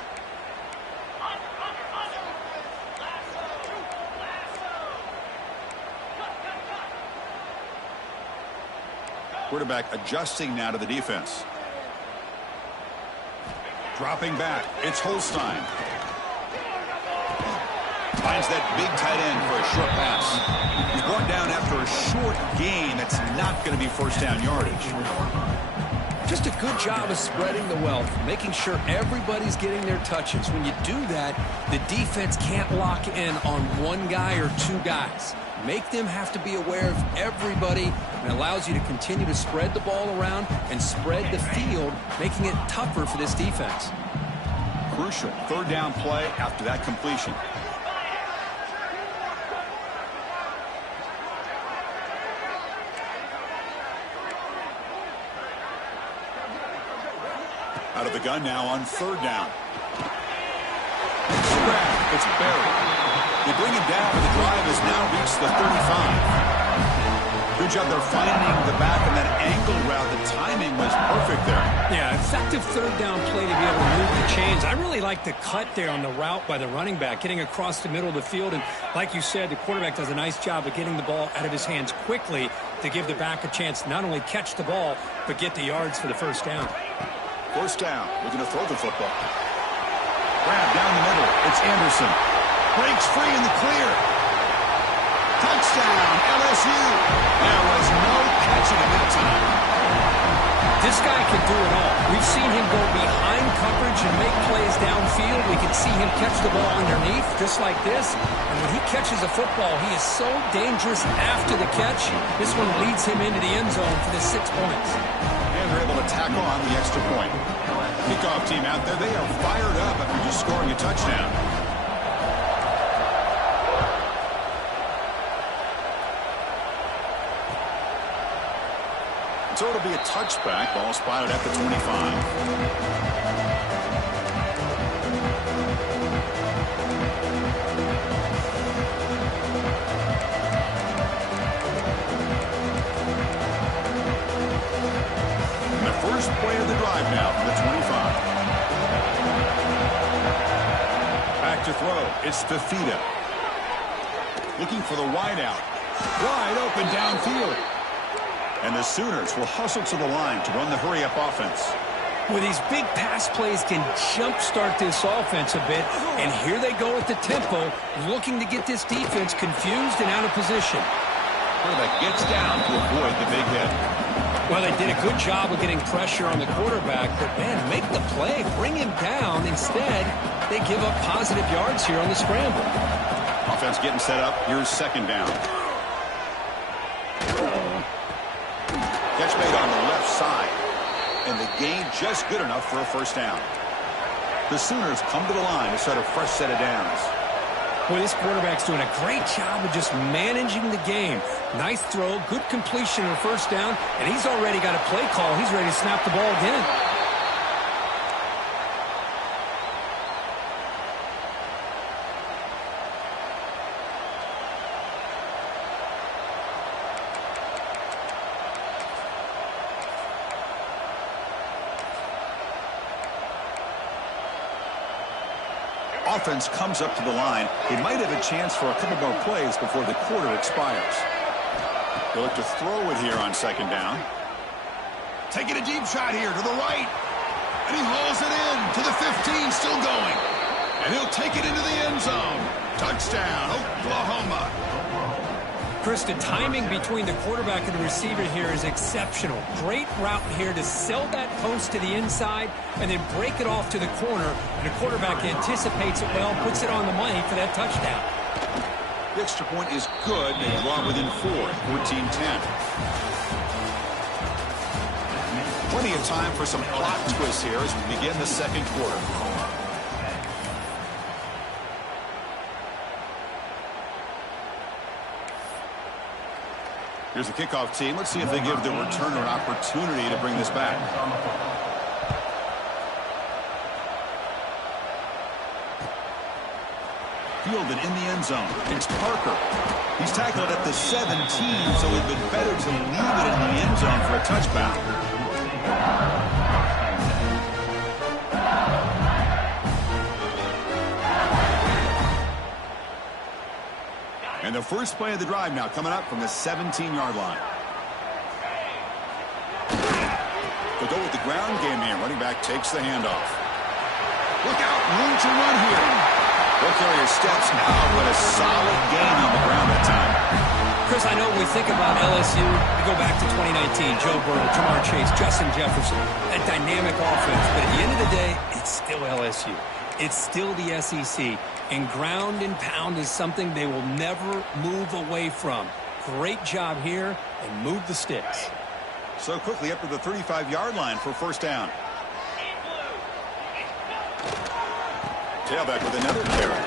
Quarterback adjusting now to the defense. Dropping back. It's Holstein. Finds that big tight end for a short pass. He's brought down after a short gain. That's not going to be first down yardage. Just a good job of spreading the wealth, making sure everybody's getting their touches. When you do that, the defense can't lock in on one guy or two guys. Make them have to be aware of everybody, and allows you to continue to spread the ball around and spread the field, making it tougher for this defense. Crucial third down play after that completion. Out of the gun now on third down. It's buried. They bring him down, and the drive has now reached the 35. Good job they're finding the back in that angle route. The timing was perfect there. Yeah, effective third down play to be able to move the chains. I really like the cut there on the route by the running back, getting across the middle of the field. And like you said, the quarterback does a nice job of getting the ball out of his hands quickly to give the back a chance to not only catch the ball, but get the yards for the first down. First down, looking to throw the football. Grab down the middle. It's Anderson. Breaks free in the clear. Touchdown, LSU. There was no catching at that time. This guy can do it all. We've seen him go behind coverage and make plays downfield. We can see him catch the ball underneath, just like this. And when he catches a football, he is so dangerous after the catch. This one leads him into the end zone for the 6 points. And they're able to tack on the extra point. Kickoff team out there, they are fired up after just scoring a touchdown. So it'll be a touchback. Ball spotted at the 25. And the first play of the drive now from the 25. Back to throw. It's Fifita. Looking for the wide out. Wide open downfield. And the Sooners will hustle to the line to run the hurry-up offense. Well, these big pass plays can jumpstart this offense a bit. And here they go at the tempo, looking to get this defense confused and out of position. Quarterback gets down to avoid the big hit. Well, they did a good job of getting pressure on the quarterback. But, man, make the play. Bring him down. Instead, they give up positive yards here on the scramble. Offense getting set up. Here's second down. Catch made on the left side. And the gain just good enough for a first down. The Sooners come to the line to start a fresh set of downs. Well, this quarterback's doing a great job of just managing the game. Nice throw, good completion on first down, and he's already got a play call. He's ready to snap the ball again. Offense comes up to the line. They might have a chance for a couple more plays before the quarter expires. They'll look to throw it here on second down. Taking a deep shot here to the right. And he hauls it in to the 15, still going. And he'll take it into the end zone. Touchdown, Oklahoma. Chris, the timing between the quarterback and the receiver here is exceptional. Great route here to sell that post to the inside and then break it off to the corner. And the quarterback anticipates it well, puts it on the money for that touchdown. The extra point is good. They draw within 4, 14-10. Plenty of time for some plot twists here as we begin the second quarter. Here's the kickoff team. Let's see if they give the returner an opportunity to bring this back. Fielded in the end zone. It's Parker. He's tackled at the 17, so it would have been better to leave it in the end zone for a touchback. And the first play of the drive now coming up from the 17-yard line. They'll go with the ground game here. Running back takes the handoff. Look out, room to run here. Ball carrier steps out, but a solid gain on the ground that time. Chris, I know when we think about LSU, we go back to 2019, Joe Burrow, Jamar Chase, Justin Jefferson, that dynamic offense. But at the end of the day, it's still LSU. It's still the SEC. And ground and pound is something they will never move away from. Great job here, and move the sticks. So quickly up to the 35-yard line for first down. Tailback with another carry.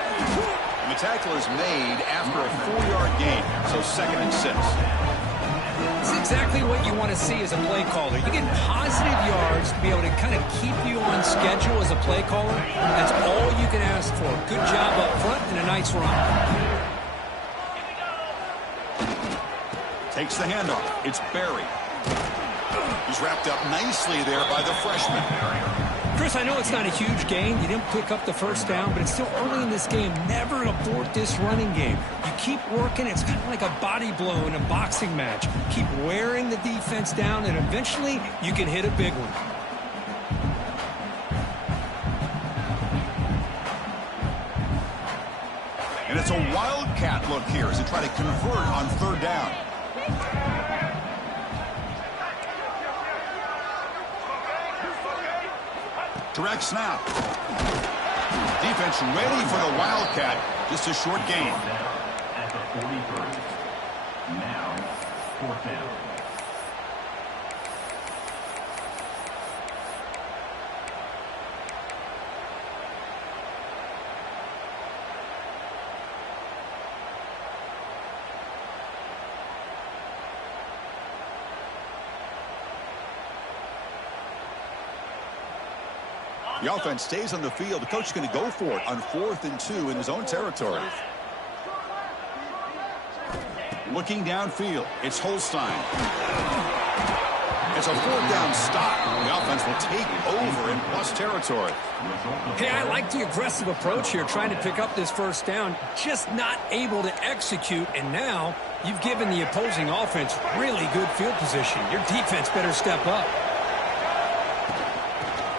And the tackle is made after a 4-yard gain, so 2nd and 6. It's exactly what you want to see as a play caller. You get positive yards to be able to kind of keep you on schedule as a play caller. That's all you can ask for. Good job up front and a nice run. Takes the handoff. It's Barry. He's wrapped up nicely there by the freshman. Chris, I know it's not a huge gain. You didn't pick up the first down, but it's still early in this game. Never abort this running game. You keep working. It's kind of like a body blow in a boxing match. Keep wearing the defense down, and eventually you can hit a big one. And it's a wildcat look here as they try to convert on 3rd down. Direct snap. Defense ready for the wildcat. Just a short gain. At the 43. Now, 4th down. The offense stays on the field. The coach is going to go for it on 4th and 2 in his own territory. Looking downfield, it's Holstein. It's a 4th down stop. The offense will take over in plus territory. Hey, I like the aggressive approach here, trying to pick up this first down, just not able to execute, and now you've given the opposing offense really good field position. Your defense better step up.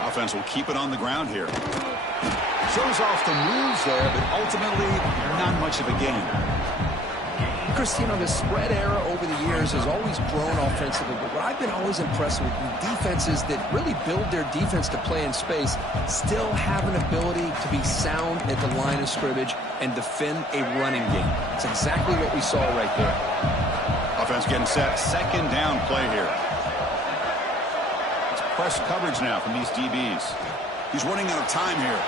Offense will keep it on the ground here. Shows off the moves there, but ultimately not much of a gain. Chris, you know, the spread era over the years has always grown offensively, but what I've been always impressed with defenses that really build their defense to play in space still have an ability to be sound at the line of scrimmage and defend a running game. It's exactly what we saw right there. Offense getting set. 2nd down play here. It's press coverage now from these DBs. He's running out of time here.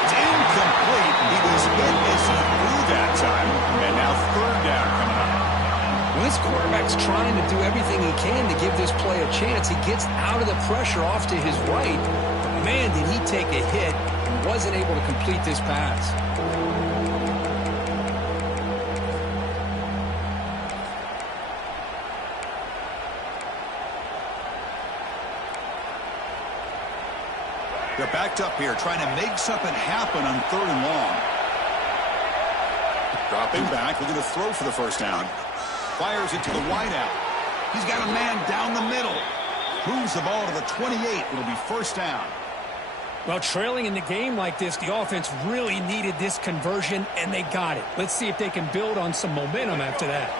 It's incomplete. He was hit as he threw that time. And now 3rd down coming up. Well, this quarterback's trying to do everything he can to give this play a chance. He gets out of the pressure off to his right. But man, did he take a hit and wasn't able to complete this pass. They're backed up here, trying to make something happen on 3rd and long. Dropping back, looking to throw for the first down. Fires it to the wideout. He's got a man down the middle. Moves the ball to the 28. It'll be first down. Well, trailing in the game like this, the offense really needed this conversion, and they got it. Let's see if they can build on some momentum after that.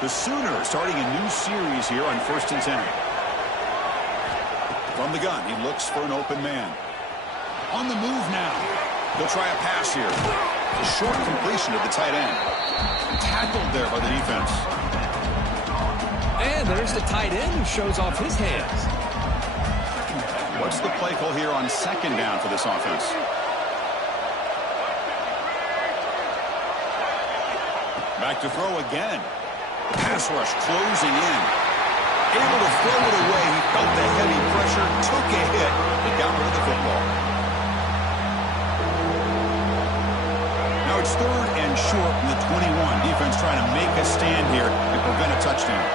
The Sooners starting a new series here on 1st and 10. From the gun, he looks for an open man. On the move now. They'll try a pass here. A short completion of the tight end. Tackled there by the defense. And there's the tight end who shows off his hands. What's the play call here on 2nd down for this offense? Back to throw again. Pass rush closing in. Able to throw it away. He felt the heavy pressure, took a hit, and got rid of the football. Now it's 3rd and short from the 21. Defense trying to make a stand here and prevent a touchdown.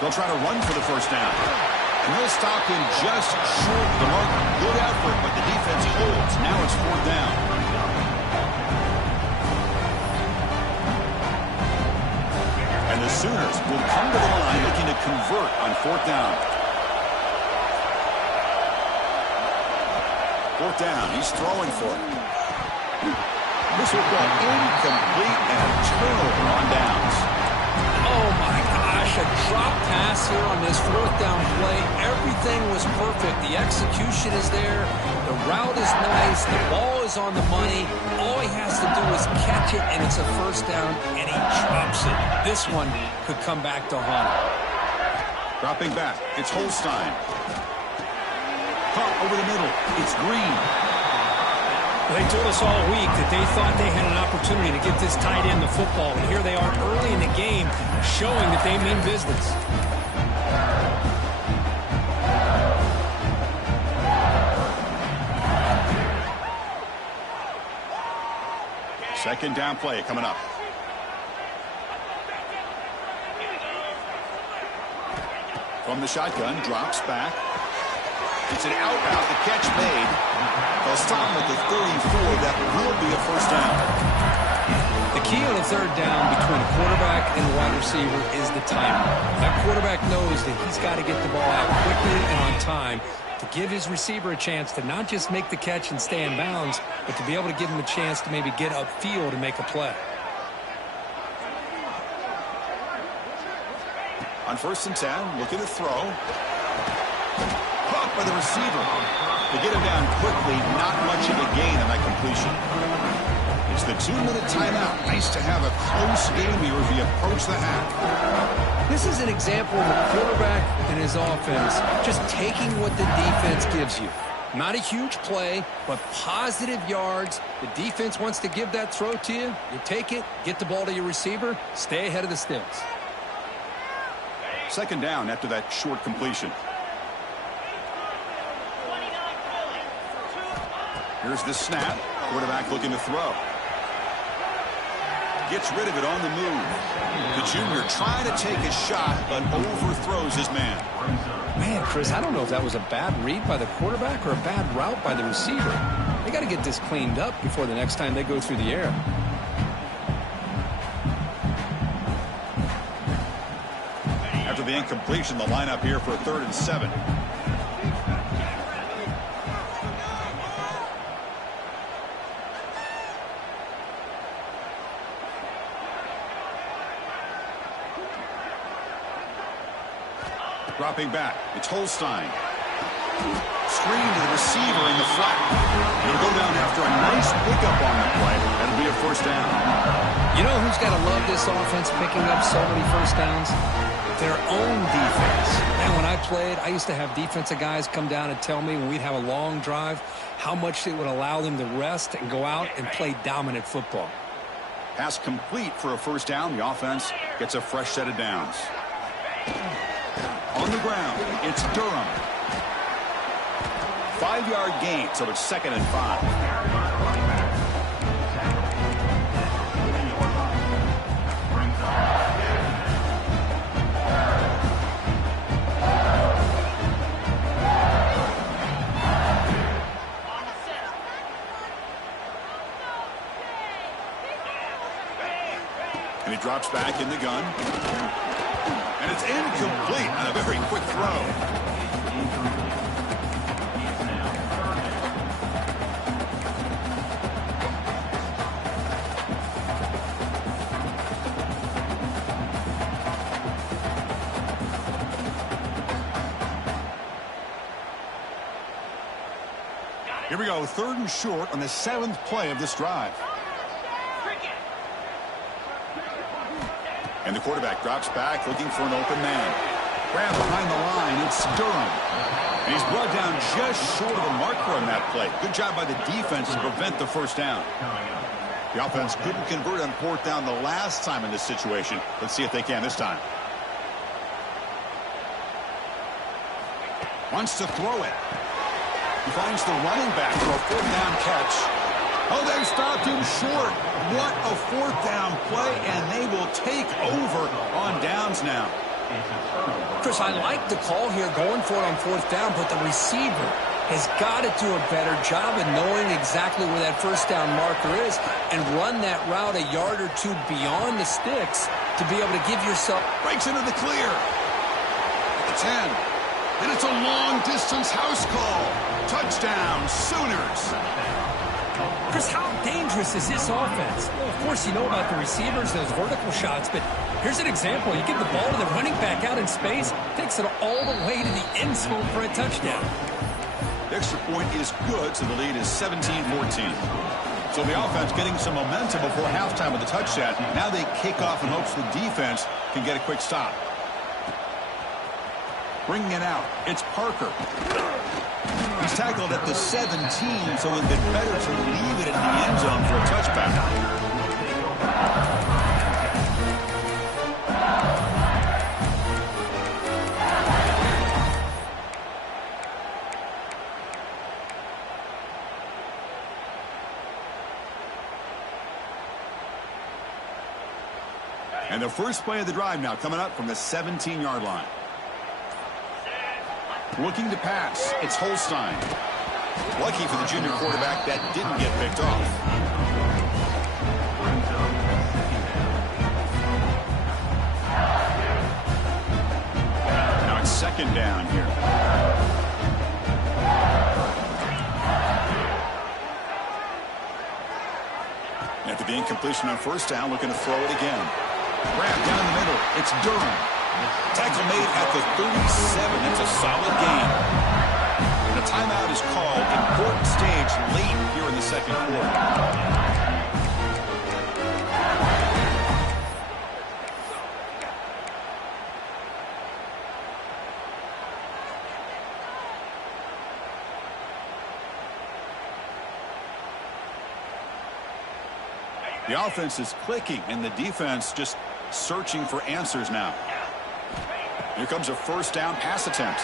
They'll try to run for the first down. And they'll stop him just short of the mark. Good effort, but the defense holds. Now it's 4th down. And the Sooners will come to the line looking to convert on fourth down. Fourth down. He's throwing for it. This will go incomplete and a turnover on downs. Oh, my gosh, a drop pass here on this fourth down play. Everything was perfect. The execution is there. The route is nice. The ball is on the money. All he has to do is catch it, and it's a first down, and he drops it. This one could come back to haunt him. Dropping back. It's Holstein. Caught over the middle. It's Green. They told us all week that they thought they had an opportunity to get this tight end the football, and here they are early in the game showing that they mean business. Second down play coming up. From the shotgun, drops back. It's an out route. The catch made. They'll stop him at the 34. That will be a first down. The key on a third down between a quarterback and a wide receiver is the timing. That quarterback knows that he's got to get the ball out quickly and on time to give his receiver a chance to not just make the catch and stay in bounds, but to be able to give him a chance to maybe get upfield and make a play. On 1st and 10, looking to throw. Caught by the receiver. To get him down quickly, not much of a gain on that completion. It's the 2-minute timeout. Nice to have a close game here as we approach the half. This is an example of a quarterback and his offense just taking what the defense gives you. Not a huge play, but positive yards. The defense wants to give that throw to you. You take it, get the ball to your receiver, stay ahead of the sticks. Second down after that short completion. Here's the snap. Quarterback looking to throw. Gets rid of it on the move. The junior trying to take a shot, but overthrows his man. Man, Chris, I don't know if that was a bad read by the quarterback or a bad route by the receiver. They got to get this cleaned up before the next time they go through the air. After the incompletion, the lineup here for a 3rd and 7. Dropping back. It's Holstein. Screen to the receiver in the flat. He'll go down after a nice pickup on the play. That'll be a first down. You know who's got to love this offense picking up so many first downs? Their own defense. Man, when I played, I used to have defensive guys come down and tell me when we'd have a long drive how much it would allow them to rest and go out and play dominant football. Pass complete for a first down. The offense gets a fresh set of downs. On the ground, it's Durham. 5-yard gain, so it's 2nd and 5. And he drops back in the gun. And it's incomplete on a very quick throw. Here we go, 3rd and short on the 7th play of this drive. And the quarterback drops back, looking for an open man. Grab behind the line, it's Durham. And he's brought down just short of the marker on that play. Good job by the defense to prevent the first down. The offense couldn't convert on 4th down the last time in this situation. Let's see if they can this time. Wants to throw it. He finds the running back for a 4th down catch. Oh, they stopped him short. What a 4th down play, and they will take over on downs now. Chris, I like the call here going for it on 4th down, but the receiver has got to do a better job of knowing exactly where that first down marker is and run that route a yard or two beyond the sticks to be able to give yourself... Breaks into the clear. 10. And it's a long-distance house call. Touchdown, Sooners. Chris, how dangerous is this offense? Well, of course, you know about the receivers, those vertical shots, but here's an example. You give the ball to the running back out in space, takes it all the way to the end zone for a touchdown. The extra point is good, so the lead is 17-14. So the offense getting some momentum before halftime with the touchdown. Now they kick off in hopes the defense can get a quick stop. Bringing it out, it's Parker. He's tackled at the 17, so it would have been better to leave it in the end zone for a touchback. And the first play of the drive now coming up from the 17-yard line. Looking to pass, it's Holstein. Lucky for the junior quarterback that didn't get picked off. Now it's second down here. After the incompletion on first down, looking to throw it again. Grab down the middle, it's Durham. Tackle made at the 37. That's a solid gain. And a timeout is called. Important stage late here in the second quarter. The offense is clicking, and the defense just searching for answers now. Here comes a first down pass attempt.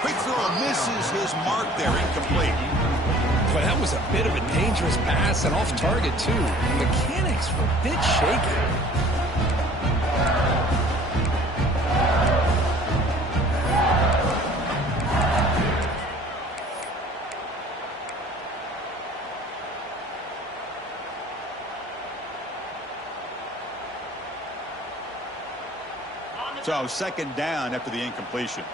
Quick throw misses his mark there, incomplete. But that was a bit of a dangerous pass and off target, too. The mechanics were a bit shaky. So second down after the incompletion.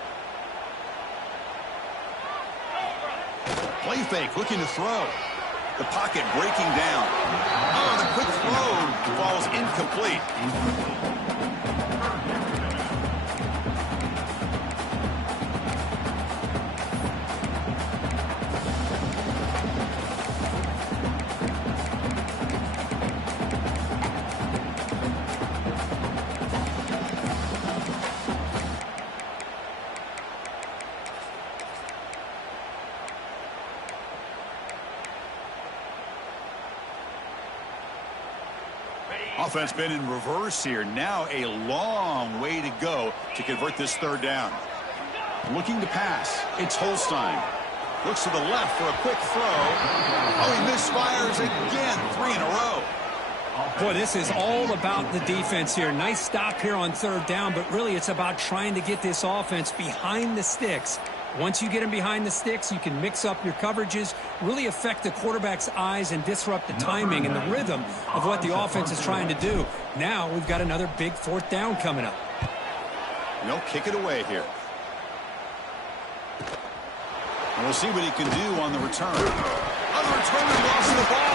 Play fake, looking to throw. The pocket breaking down. Oh, the quick throw falls incomplete. Offense been in reverse here. Now a long way to go to convert this third down. Looking to pass. It's Holstein. Looks to the left for a quick throw. Oh, he misfires again. 3 in a row. Boy, this is all about the defense here. Nice stop here on third down, but really it's about trying to get this offense behind the sticks. Once you get them behind the sticks, you can mix up your coverages, really affect the quarterback's eyes and disrupt the timing and the rhythm of what the offense is trying to do. Now we've got another big fourth down coming up. They'll kick it away here. And we'll see what he can do on the return. On the return, he lost the ball.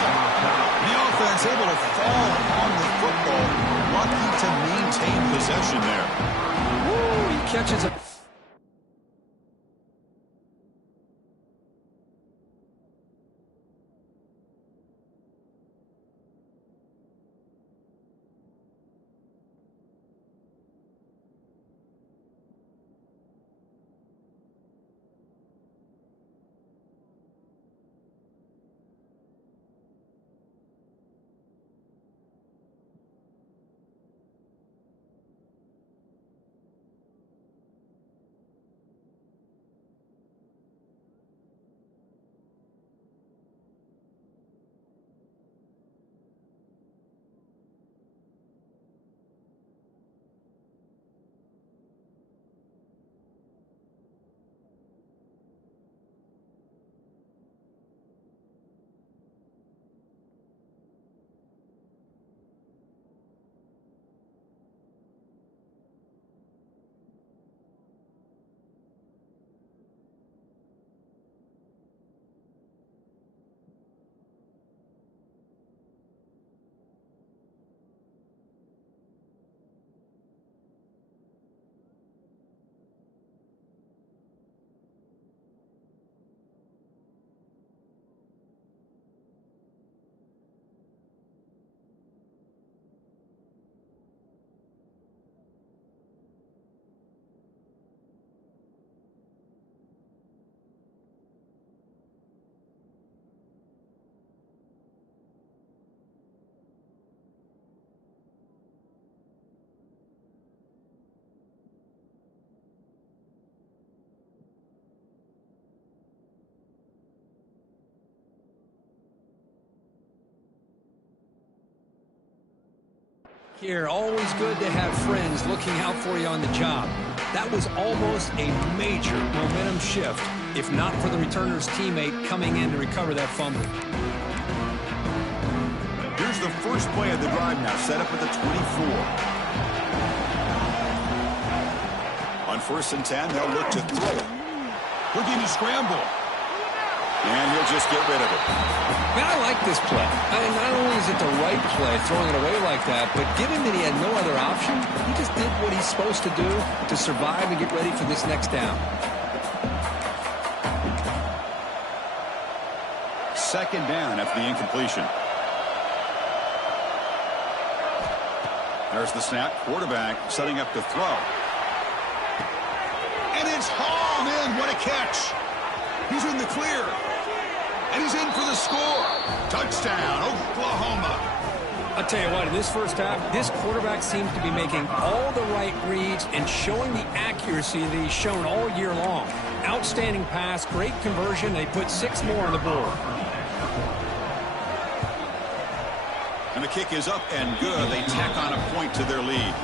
The offense able to fall on the football. Lucky to maintain possession there. Woo, he catches a... Here, always good to have friends looking out for you on the job. That was almost a major momentum shift, if not for the returner's teammate coming in to recover that fumble. Here's the first play of the drive now, set up at the 24. On 1st and 10, they'll look to throw it. Looking to scramble. And he'll just get rid of it. Man, I like this play. I mean, not only is it the right play, throwing it away like that, but given that he had no other option, he just did what he's supposed to do to survive and get ready for this next down. 2nd down after the incompletion. There's the snap. Quarterback setting up to throw. And it's hauled in. What a catch. He's in the clear. And he's in for the score. Touchdown, Oklahoma. I'll tell you what, in this first half, this quarterback seems to be making all the right reads and showing the accuracy that he's shown all year long. Outstanding pass, great conversion. They put 6 more on the board. And the kick is up and good. They tack on a point to their lead.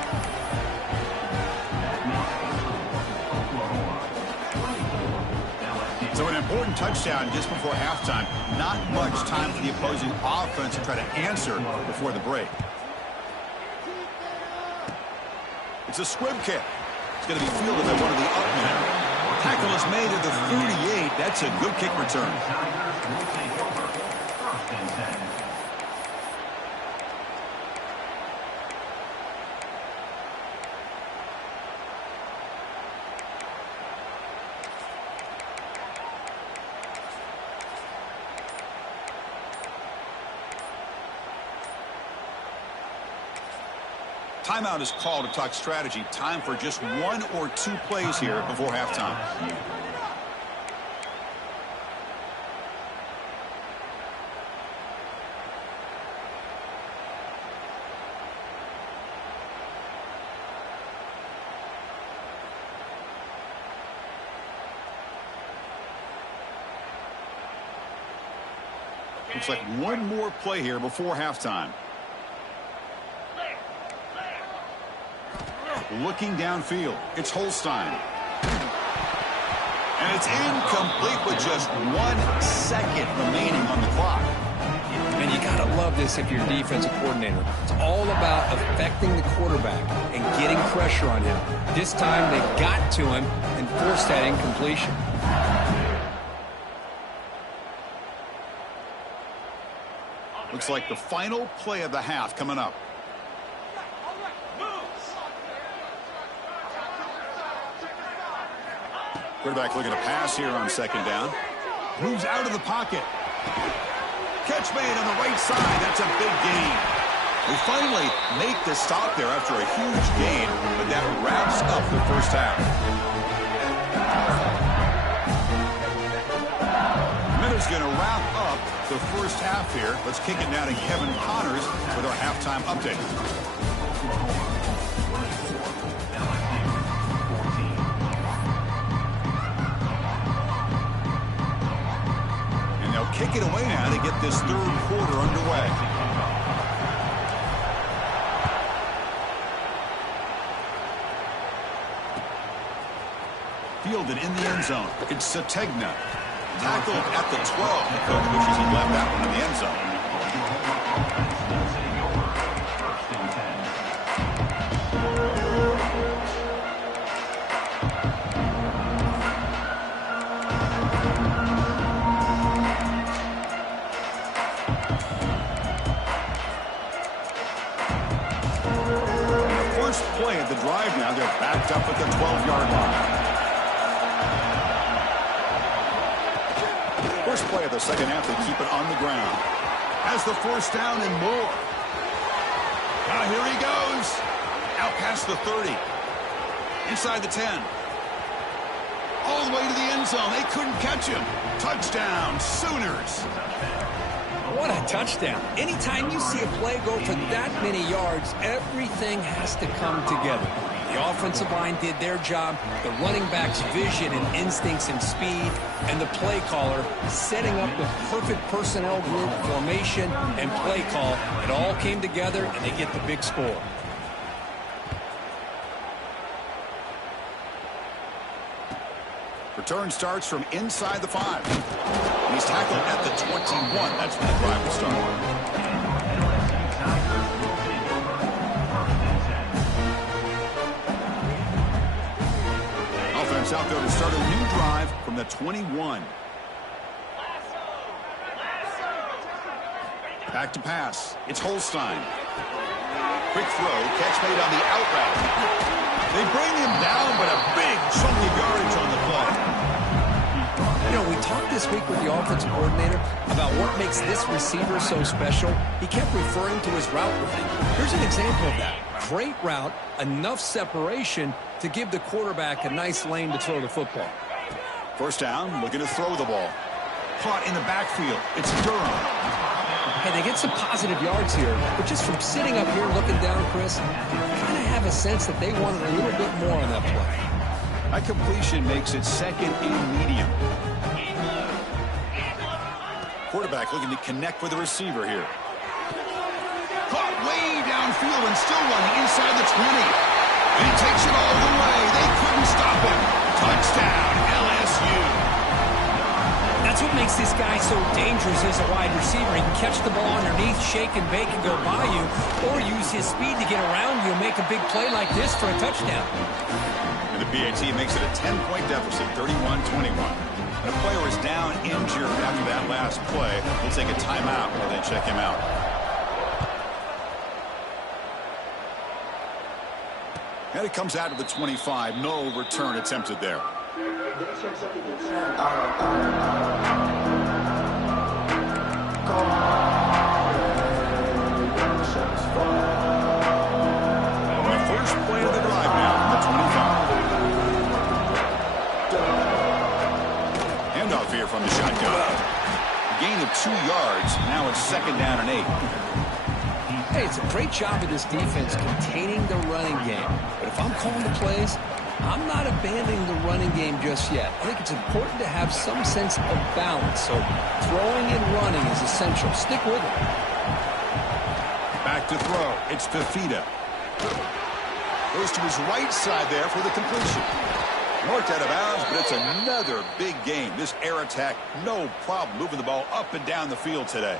So an important touchdown just before halftime. Not much time for the opposing offense to try to answer before the break. It's a squib kick. It's going to be fielded by one of the up men. Tackle is made at the 38. That's a good kick return. Timeout is called to talk strategy. Time for just 1 or 2 plays here before halftime. Looks like 1 more play here before halftime. Looking downfield, it's Holstein. And it's incomplete with just 1 second remaining on the clock. And you got to love this if you're a defensive coordinator. It's all about affecting the quarterback and getting pressure on him. This time they got to him and forced that incompletion. Looks like the final play of the half coming up. Quarterback looking to pass here on 2nd down. Moves out of the pocket. Catch made on the right side. That's a big gain. We finally make the stop there after a huge gain, but that wraps up the first half. Miller's going to wrap up the first half here. Let's kick it now to Kevin Connors with our halftime update. Kick it away now to get this 3rd quarter underway. Fielded in the end zone. It's Sategna. Tackled at the 12. The coach wishes he left that one in the end zone. Play of the drive now. They're backed up at the 12-yard line. First play of the second half, they keep it on the ground. Has the 1st down and more. Now here he goes. Out past the 30. Inside the 10. All the way to the end zone. They couldn't catch him. Touchdown, Sooners. What a touchdown. Anytime you see a play go for that many yards, everything has to come together. The offensive line did their job, the running back's vision and instincts and speed, and the play caller setting up the perfect personnel group, formation, and play call. It all came together, and they get the big score. Return starts from inside the 5. And he's tackled at the 21. That's when the drive will start. Offense out there to start a new drive from the 21. Back to pass. It's Holstein. Quick throw. Catch made on the out route. They bring him down, but a big chunk of yardage on the play. You know, we talked this week with the offensive coordinator about what makes this receiver so special. He kept referring to his route running. Here's an example of that. Great route, enough separation to give the quarterback a nice lane to throw the football. First down, looking to throw the ball. Caught in the backfield. It's Durham. Hey, they get some positive yards here, but just from sitting up here looking down, Chris, I kind of have a sense that they wanted a little bit more on that play. That completion makes it second and medium. Quarterback looking to connect with the receiver here. Caught way downfield and still running inside the 20. And he takes it all the way. They couldn't stop him. Touchdown, LSU. That's what makes this guy so dangerous as a wide receiver. He can catch the ball underneath, shake and bake and go by you, or use his speed to get around you and make a big play like this for a touchdown. And the PAT makes it a 10-point deficit, 31-21. And a player is down injured after that last play. We'll take a timeout while they check him out. And it comes out to the 25. No return attempted there. The first play of the drive now from the 25. Handoff here from the shotgun. Gain of 2 yards. Now it's second down and 8. Hey, it's a great job of this defense containing the running game. But if I'm calling the plays, I'm not abandoning the running game just yet. I think it's important to have some sense of balance. So throwing and running is essential. Stick with it. Back to throw. It's Fifita. Goes to his right side there for the completion. Marked out of bounds, but it's another big game. This air attack, no problem moving the ball up and down the field today.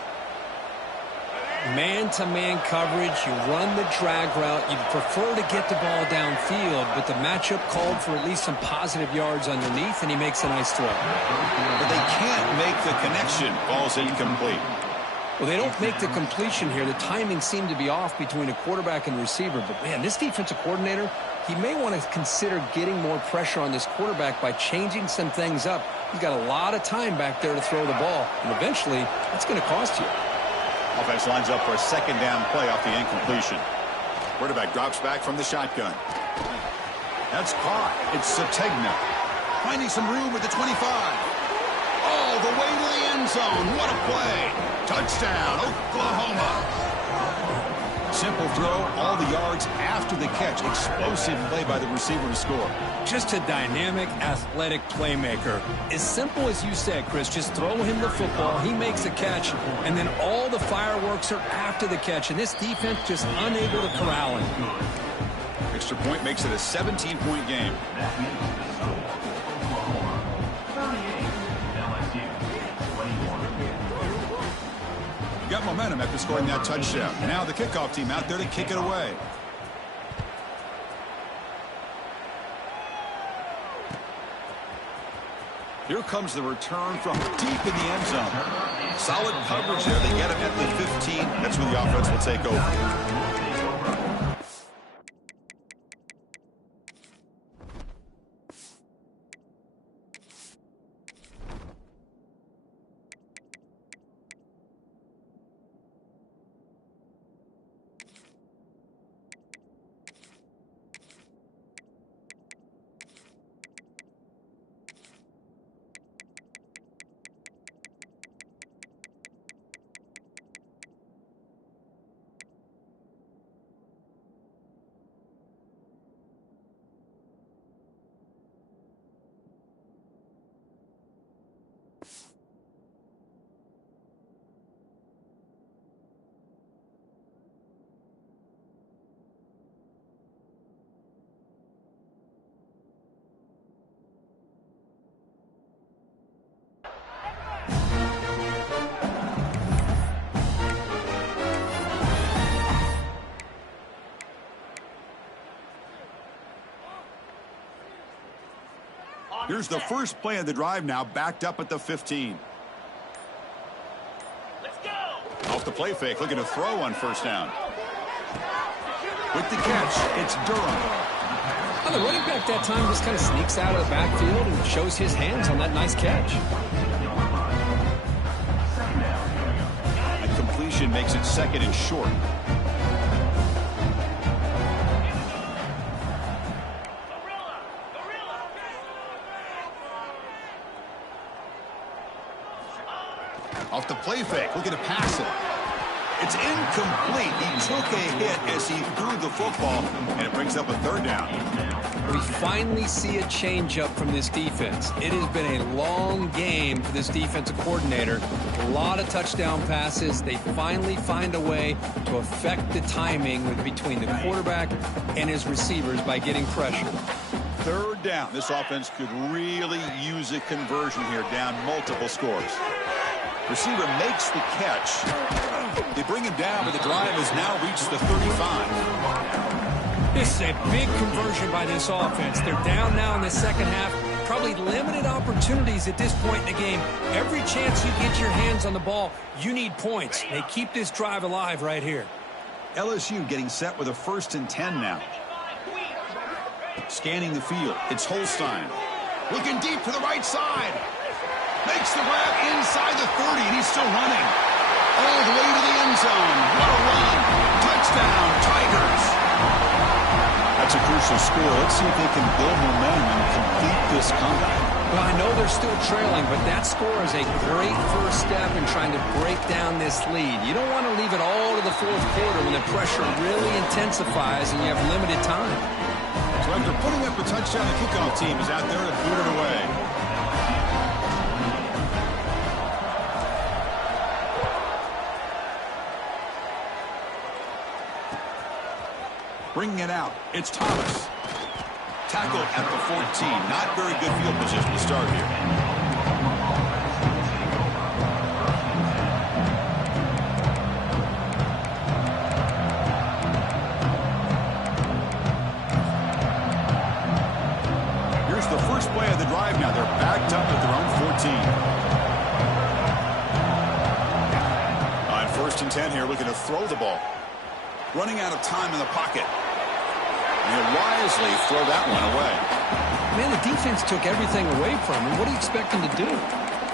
Man-to-man coverage, you run the drag route. You'd prefer to get the ball downfield, but the matchup called for at least some positive yards underneath, and he makes a nice throw. But they can't make the connection. Ball's incomplete. Well, they don't make the completion here. The timing seemed to be off between a quarterback and receiver. But, man, this defensive coordinator, he may want to consider getting more pressure on this quarterback by changing some things up. He's got a lot of time back there to throw the ball, and eventually that's going to cost you. Offense lines up for a second down play off the incompletion. Quarterback drops back from the shotgun. That's caught. It's Sategna. Finding some room with the 25. All the way to the end zone. What a play. Touchdown, Oklahoma. Simple throw, all the yards after the catch. Explosive play by the receiver to score. Just a dynamic, athletic playmaker. As simple as you said, Chris, just throw him the football, he makes a catch, and then all the fireworks are after the catch, and this defense just unable to corral him. Extra point makes it a 17-point game. Got momentum after scoring that touchdown. Now the kickoff team out there to kick it away. Here comes the return from deep in the end zone. Solid coverage there. They get him at the 15. That's where the offense will take over. Here's the first play of the drive now, backed up at the 15. Let's go. Off the play fake, looking to throw on first down. With the catch, it's Durham. Well, the running back that time just kind of sneaks out of the backfield and shows his hands on that nice catch. A completion makes it second and short. Off the play fake, looking to pass it. It's incomplete. He took a hit as he threw the football, and it brings up a third down. We finally see a change-up from this defense. It has been a long game for this defensive coordinator. A lot of touchdown passes. They finally find a way to affect the timing between the quarterback and his receivers by getting pressure. Third down. This offense could really use a conversion here, down multiple scores. Receiver makes the catch. They bring him down, but the drive has now reached the 35. This is a big conversion by this offense. They're down now in the second half. Probably limited opportunities at this point in the game. Every chance you get your hands on the ball, you need points. They keep this drive alive right here. LSU getting set with a 1st and 10 now. Scanning the field. It's Holstein. Looking deep to the right side. Makes the grab inside the 30, and he's still running. All the way to the end zone. What a run. Touchdown, Tigers. That's a crucial score. Let's see if they can build momentum and complete this comeback. Well, I know they're still trailing, but that score is a great first step in trying to break down this lead. You don't want to leave it all to the fourth quarter when the pressure really intensifies and you have limited time. So after putting up a touchdown, the kickoff team is out there to boot it away. Bringing it out, it's Thomas. Tackle at the 14. Not very good field position to start here. Here's the first play of the drive now. They're backed up at their own 14. On 1st and 10 here, looking to throw the ball. Running out of time in the pocket. He'll wisely throw that one away. Man, the defense took everything away from him. What do you expect him to do?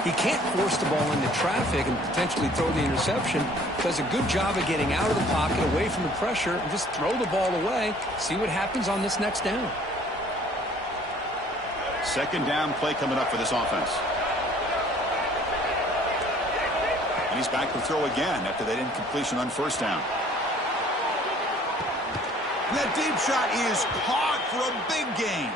He can't force the ball into traffic and potentially throw the interception. Does a good job of getting out of the pocket, away from the pressure, and just throw the ball away. See what happens on this next down. Second down play coming up for this offense. And he's back to throw again after that incompletion on first down. That deep shot is caught for a big gain.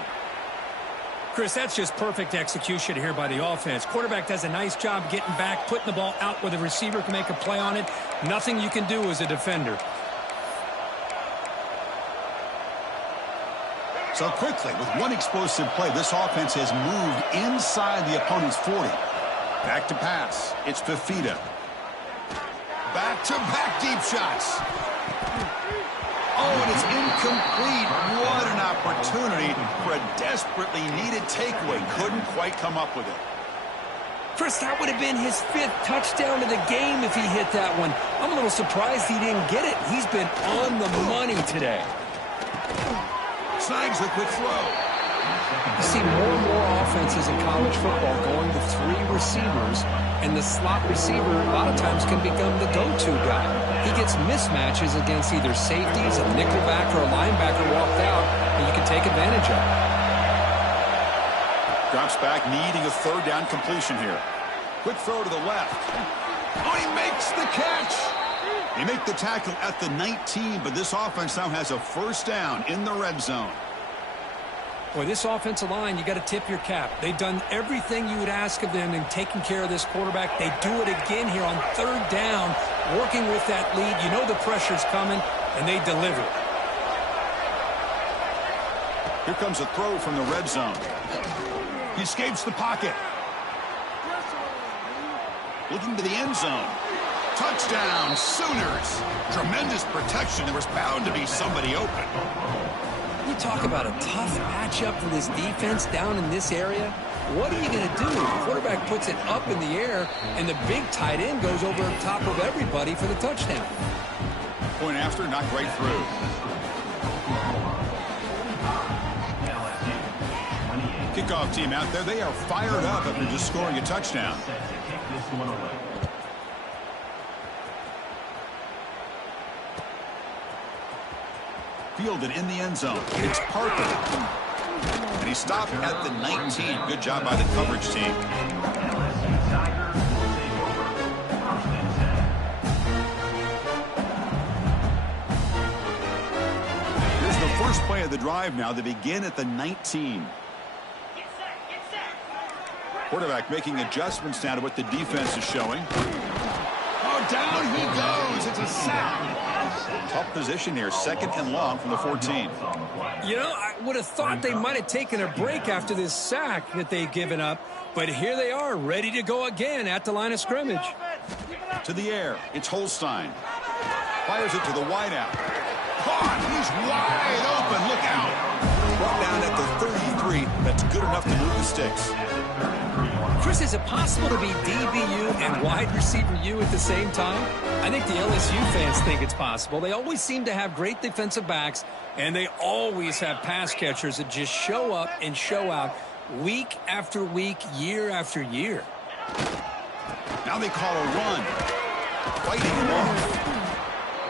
Chris, that's just perfect execution here by the offense. Quarterback does a nice job getting back, putting the ball out where the receiver can make a play on it. Nothing you can do as a defender. So quickly, with one explosive play, this offense has moved inside the opponent's 40. Back to pass. It's Fifita. Back-to-back deep shots. Oh, and it's incomplete. What an opportunity for a desperately needed takeaway. Couldn't quite come up with it. Chris, that would have been his 5th touchdown of the game if he hit that one. I'm a little surprised he didn't get it. He's been on the money today. Snags a quick throw. You see more and more offenses in college football going to 3 receivers, and the slot receiver a lot of times can become the go-to guy. He gets mismatches against either safeties, a nickelback, or a linebacker walked out, and you can take advantage of it. Drops back, needing a third down completion here. Quick throw to the left. Oh, he makes the catch. They make the tackle at the 19, but this offense now has a first down in the red zone. Boy, this offensive line, you got to tip your cap. They've done everything you would ask of them in taking care of this quarterback. They do it again here on 3rd down, working with that lead. You know the pressure's coming, and they deliver. Here comes a throw from the red zone. He escapes the pocket. Looking to the end zone. Touchdown, Sooners. Tremendous protection. There was bound to be somebody open. You talk about a tough matchup for this defense down in this area. What are you going to do? The quarterback puts it up in the air, and the big tight end goes over top of everybody for the touchdown. Point after, knocked right through. Kickoff team out there. They are fired up after just scoring a touchdown. Fielded in the end zone. It's Parker. And he stopped at the 19. Good job by the coverage team. Here's the first play of the drive now. They begin at the 19. Quarterback making adjustments now to what the defense is showing. Oh, down he goes. It's a sack. Tough position here. 2nd and long from the 14. You know, I would have thought they might have taken a break after this sack that they've given up. But here they are, ready to go again at the line of scrimmage. To the air. It's Holstein. Fires it to the wideout. Caught. He's wide open. Look out. Brought down at the 33. That's good enough to move the sticks. Chris, is it possible to be DBU and wide receiver U at the same time? I think the LSU fans think it's possible. They always seem to have great defensive backs, and they always have pass catchers that just show up and show out week after week, year after year. Now they call a run. Fighting him off.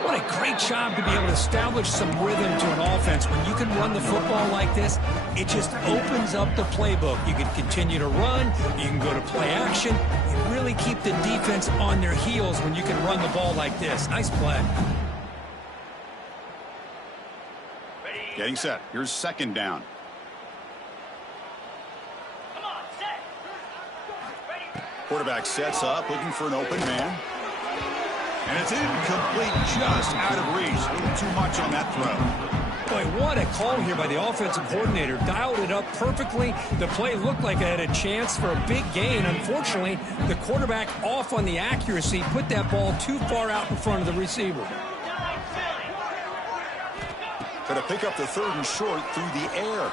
What a great job to be able to establish some rhythm to an offense. When you can run the football like this, it just opens up the playbook. You can continue to run. You can go to play action. You really keep the defense on their heels when you can run the ball like this. Nice play. Getting set. Here's 2nd down. Quarterback sets up, looking for an open man. And it's incomplete, just out of reach. A little too much on that throw. Boy, what a call here by the offensive coordinator. Dialed it up perfectly. The play looked like it had a chance for a big gain. Unfortunately, the quarterback off on the accuracy, put that ball too far out in front of the receiver. Going to pick up the 3rd and short through the air.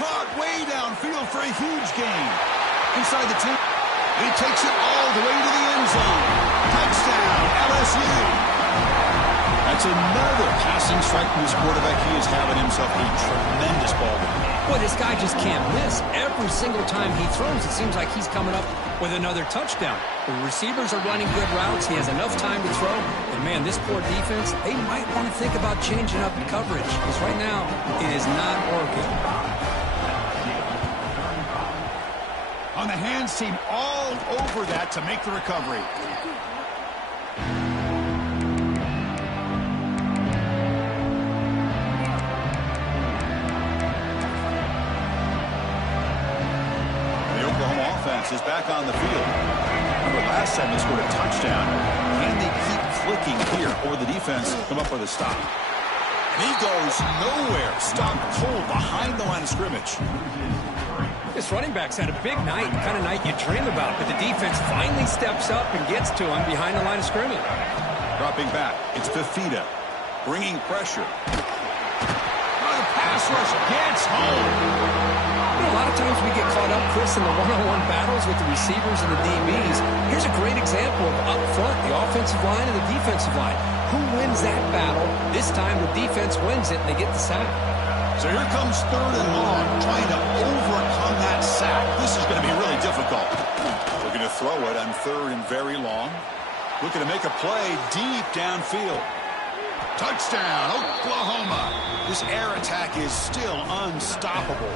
Caught way downfield for a huge gain. Inside the 10. He takes it all the way to the end zone. Touchdown, LSU. That's another passing strike from this quarterback. He is having himself a tremendous ball game. Boy, this guy just can't miss. Every single time he throws, it seems like he's coming up with another touchdown. The receivers are running good routes. He has enough time to throw. And, man, this poor defense, they might want to think about changing up the coverage. Because right now, it is not working. On the hands team, all over that to make the recovery. The Oklahoma offense is back on the field. Remember last time they scored a touchdown. Can they keep clicking here, or the defense come up with a stop? And he goes nowhere. Stopped cold behind the line of scrimmage. This running back's had a big night, the kind of night you dream about, but the defense finally steps up and gets to him behind the line of scrimmage. Dropping back, it's Fifita, bringing pressure. Oh, the pass rush gets home. You know, a lot of times we get caught up, Chris, in the one-on-one battles with the receivers and the DBs. Here's a great example of up front, the offensive line and the defensive line. Who wins that battle? This time the defense wins it, and they get the sack. So here comes 3rd and long, trying to overcome that sack. This is going to be really difficult. Looking to throw it on 3rd and very long. Looking to make a play deep downfield. Touchdown, Oklahoma. This air attack is still unstoppable.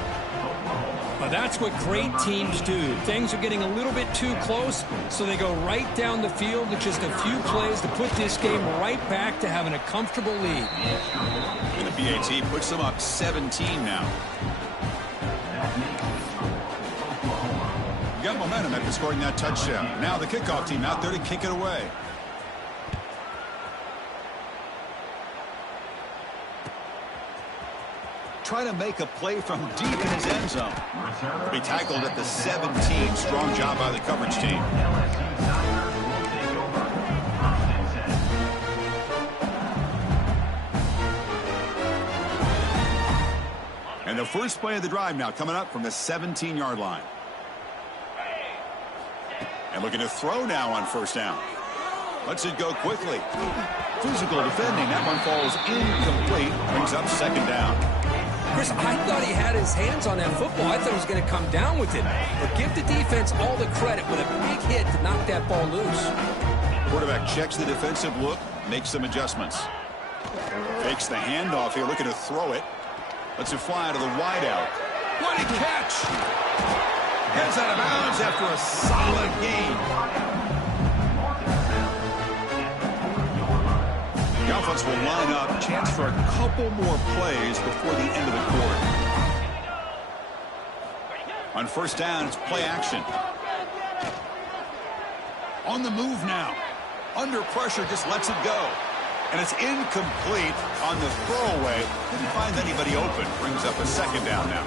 Well, that's what great teams do. Things are getting a little bit too close, so they go right down the field with just a few plays to put this game right back to having a comfortable lead. And the PAT puts them up 17 now. You got momentum after scoring that touchdown. Now the kickoff team out there to kick it away. Trying to make a play from deep in his end zone. He'll be tackled at the 17. Strong job by the coverage team. the first play of the drive now coming up from the 17-yard line. And looking to throw now on first down. Lets it go quickly. Physical defending. That one falls incomplete. Brings up second down. Chris, I thought he had his hands on that football. I thought he was going to come down with it. But give the defense all the credit with a big hit to knock that ball loose. Quarterback checks the defensive look, makes some adjustments. Fakes the handoff here, looking to throw it. Lets it fly to the wideout. What a catch! Gets out of bounds after a solid gain. The offense will line up. Chance for a couple more plays before the end of the quarter. On first down, it's play action. On the move now. Under pressure, just lets it go. And it's incomplete on the throwaway. Didn't find anybody open. Brings up a second down now.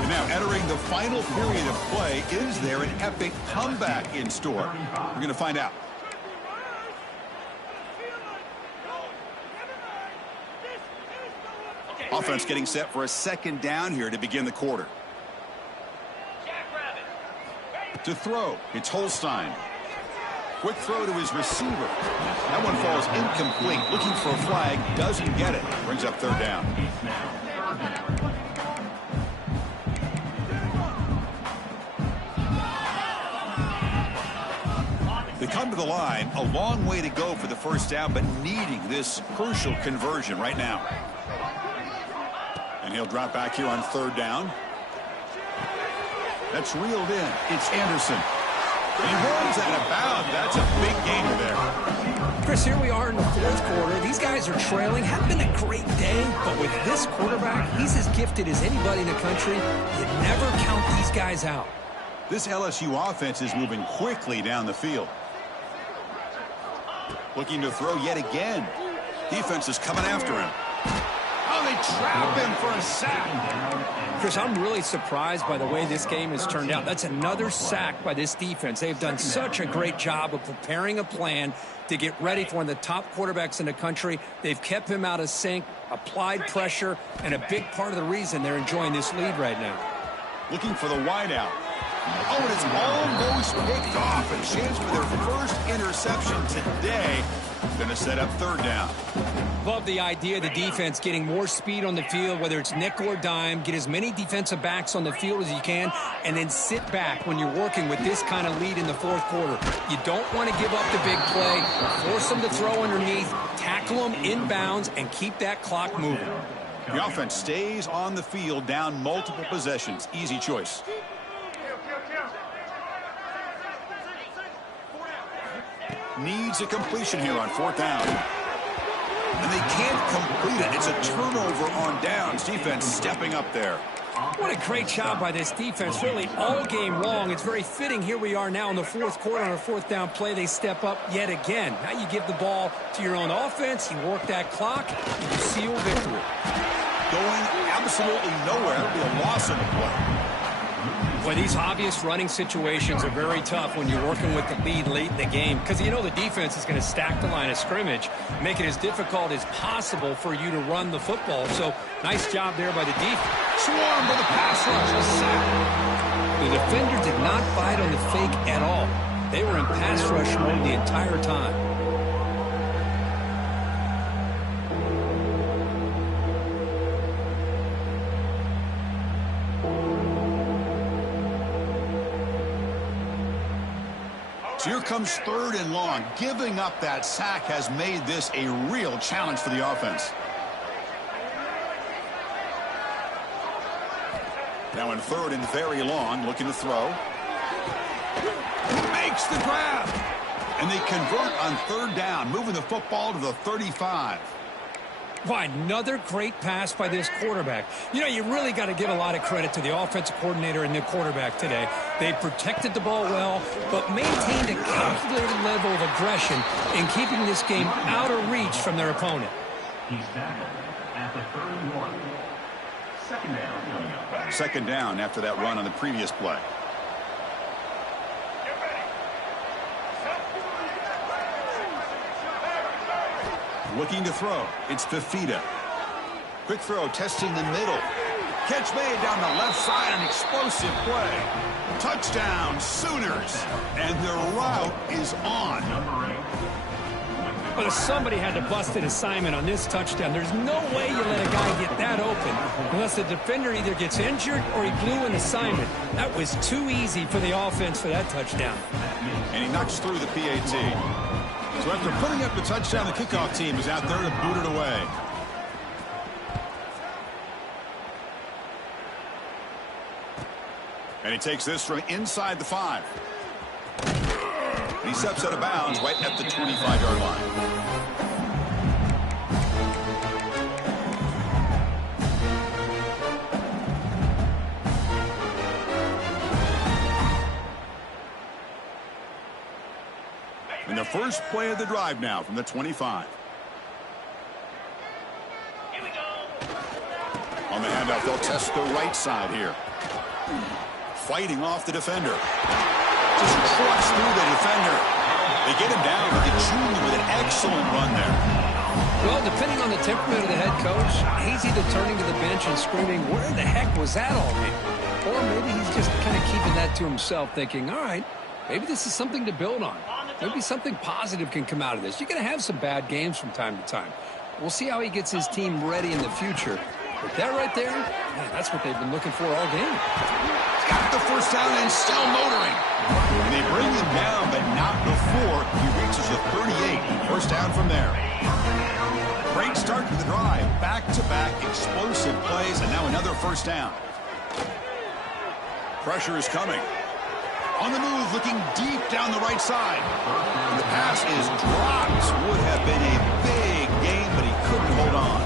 And now entering the final period of play, is there an epic comeback in store? We're going to find out. Offense getting set for a second down here to begin the quarter. To throw, it's Holstein. Quick throw to his receiver. That one falls incomplete. Looking for a flag, doesn't get it. Brings up third down. They come to the line, a long way to go for the first down, but needing this crucial conversion right now. And he'll drop back here on third down. That's reeled in. It's Anderson. And he runs out of bounds. That's a big gainer there. Chris, here we are in the fourth quarter. These guys are trailing. Had been a great day, but with this quarterback, he's as gifted as anybody in the country. You never count these guys out. This LSU offense is moving quickly down the field. Looking to throw yet again. Defense is coming after him. Oh, they trap him for a sack. Chris, I'm really surprised by the way this game has turned out. That's another sack by this defense. They've done such a great job of preparing a plan to get ready for one of the top quarterbacks in the country. They've kept him out of sync, applied pressure, and a big part of the reason they're enjoying this lead right now. Looking for the wideout. Oh, and it's almost picked off. A chance for their first interception today. Going to set up third down. Love the idea of the defense getting more speed on the field, whether it's nickel or dime. Get as many defensive backs on the field as you can, and then sit back when you're working with this kind of lead in the fourth quarter. You don't want to give up the big play. Force them to throw underneath, tackle them inbounds, and keep that clock moving. The offense stays on the field down multiple possessions. Easy choice. Needs a completion here on fourth down. And they can't complete it. It's a turnover on downs. Defense stepping up there. What a great job by this defense, really all game long. It's very fitting. Here we are now in the fourth quarter on a fourth down play. They step up yet again. Now you give the ball to your own offense. You work that clock. You seal victory. Going absolutely nowhere. That'll be a loss on the play. Well, these obvious running situations are very tough when you're working with the lead late in the game because you know the defense is going to stack the line of scrimmage, make it as difficult as possible for you to run the football. So, nice job there by the defense. Swarm with a pass rush, a sack. The defender did not bite on the fake at all. They were in pass rush mode the entire time. Here comes third and long. Giving up that sack has made this a real challenge for the offense. Now in third and very long, looking to throw. Makes the grab. And they convert on third down, moving the football to the 35. Why, another great pass by this quarterback. You know, you really got to give a lot of credit to the offensive coordinator and the quarterback today. They protected the ball well, but maintained a calculated level of aggression in keeping this game out of reach from their opponent. He's tackled at the 31. Second down. Second down after that run on the previous play. Looking to throw. It's Fifita. Quick throw, testing the middle. Catch made down the left side, an explosive play. Touchdown, Sooners. And their route is on. But if somebody had to bust an assignment on this touchdown, there's no way you let a guy get that open unless the defender either gets injured or he blew an assignment. That was too easy for the offense for that touchdown. And he knocks through the PAT. So after putting up the touchdown, the kickoff team is out there to boot it away. And he takes this from inside the 5. He steps out of bounds right at the 25-yard line. And the first play of the drive now from the 25. Here we go. On the handoff, they'll test the right side here. Fighting off the defender. Just trucks through the defender. They get him down, but the junior with an excellent run there. Well, depending on the temperament of the head coach, he's either turning to the bench and screaming, where the heck was that all day? Or maybe he's just kind of keeping that to himself, thinking, all right, maybe this is something to build on. Maybe something positive can come out of this. You're going to have some bad games from time to time. We'll see how he gets his team ready in the future. But that right there, man, that's what they've been looking for all game. Got the first down and still motoring. And they bring him down, but not before he reaches the 38. First down from there. Great start to the drive. Back-to-back explosive plays, and now another first down. Pressure is coming. On the move, looking deep down the right side. And the pass is dropped. Would have been a big gain, but he couldn't hold on.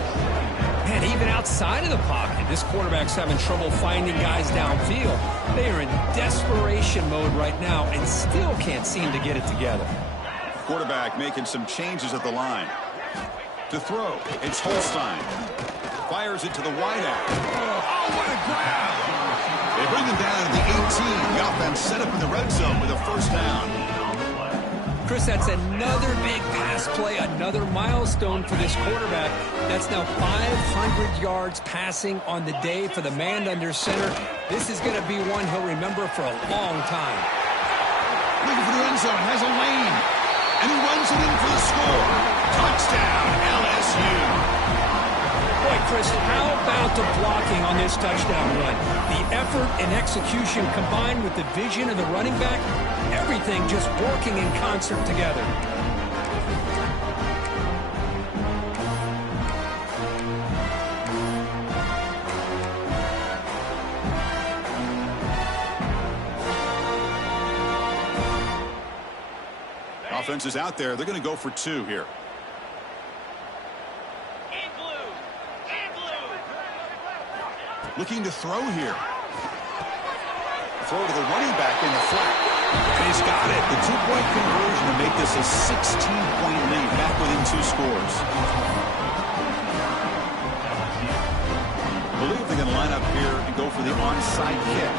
Man, even outside of the pocket, this quarterback's having trouble finding guys downfield. They are in desperation mode right now and still can't seem to get it together. Quarterback making some changes at the line. To throw, it's Holstein. Fires it to the wideout. Oh, what a grab! They bring him down to the 18. The offense set up in the red zone with a first down. Chris, that's another big pass play, another milestone for this quarterback. That's now 500 yards passing on the day for the man under center. This is going to be one he'll remember for a long time. Looking for the end zone, has a lane. And he runs it in for the score. Touchdown, LSU. Boy, Chris, how about the blocking on this touchdown run? The effort and execution combined with the vision of the running back, everything just working in concert together. Offense is out there. They're going to go for 2 here. Looking to throw here. Throw to the running back in the flat. And he's got it. The 2-point conversion to make this a 16-point lead. Back within 2 scores. I believe they're going to line up here and go for the onside kick.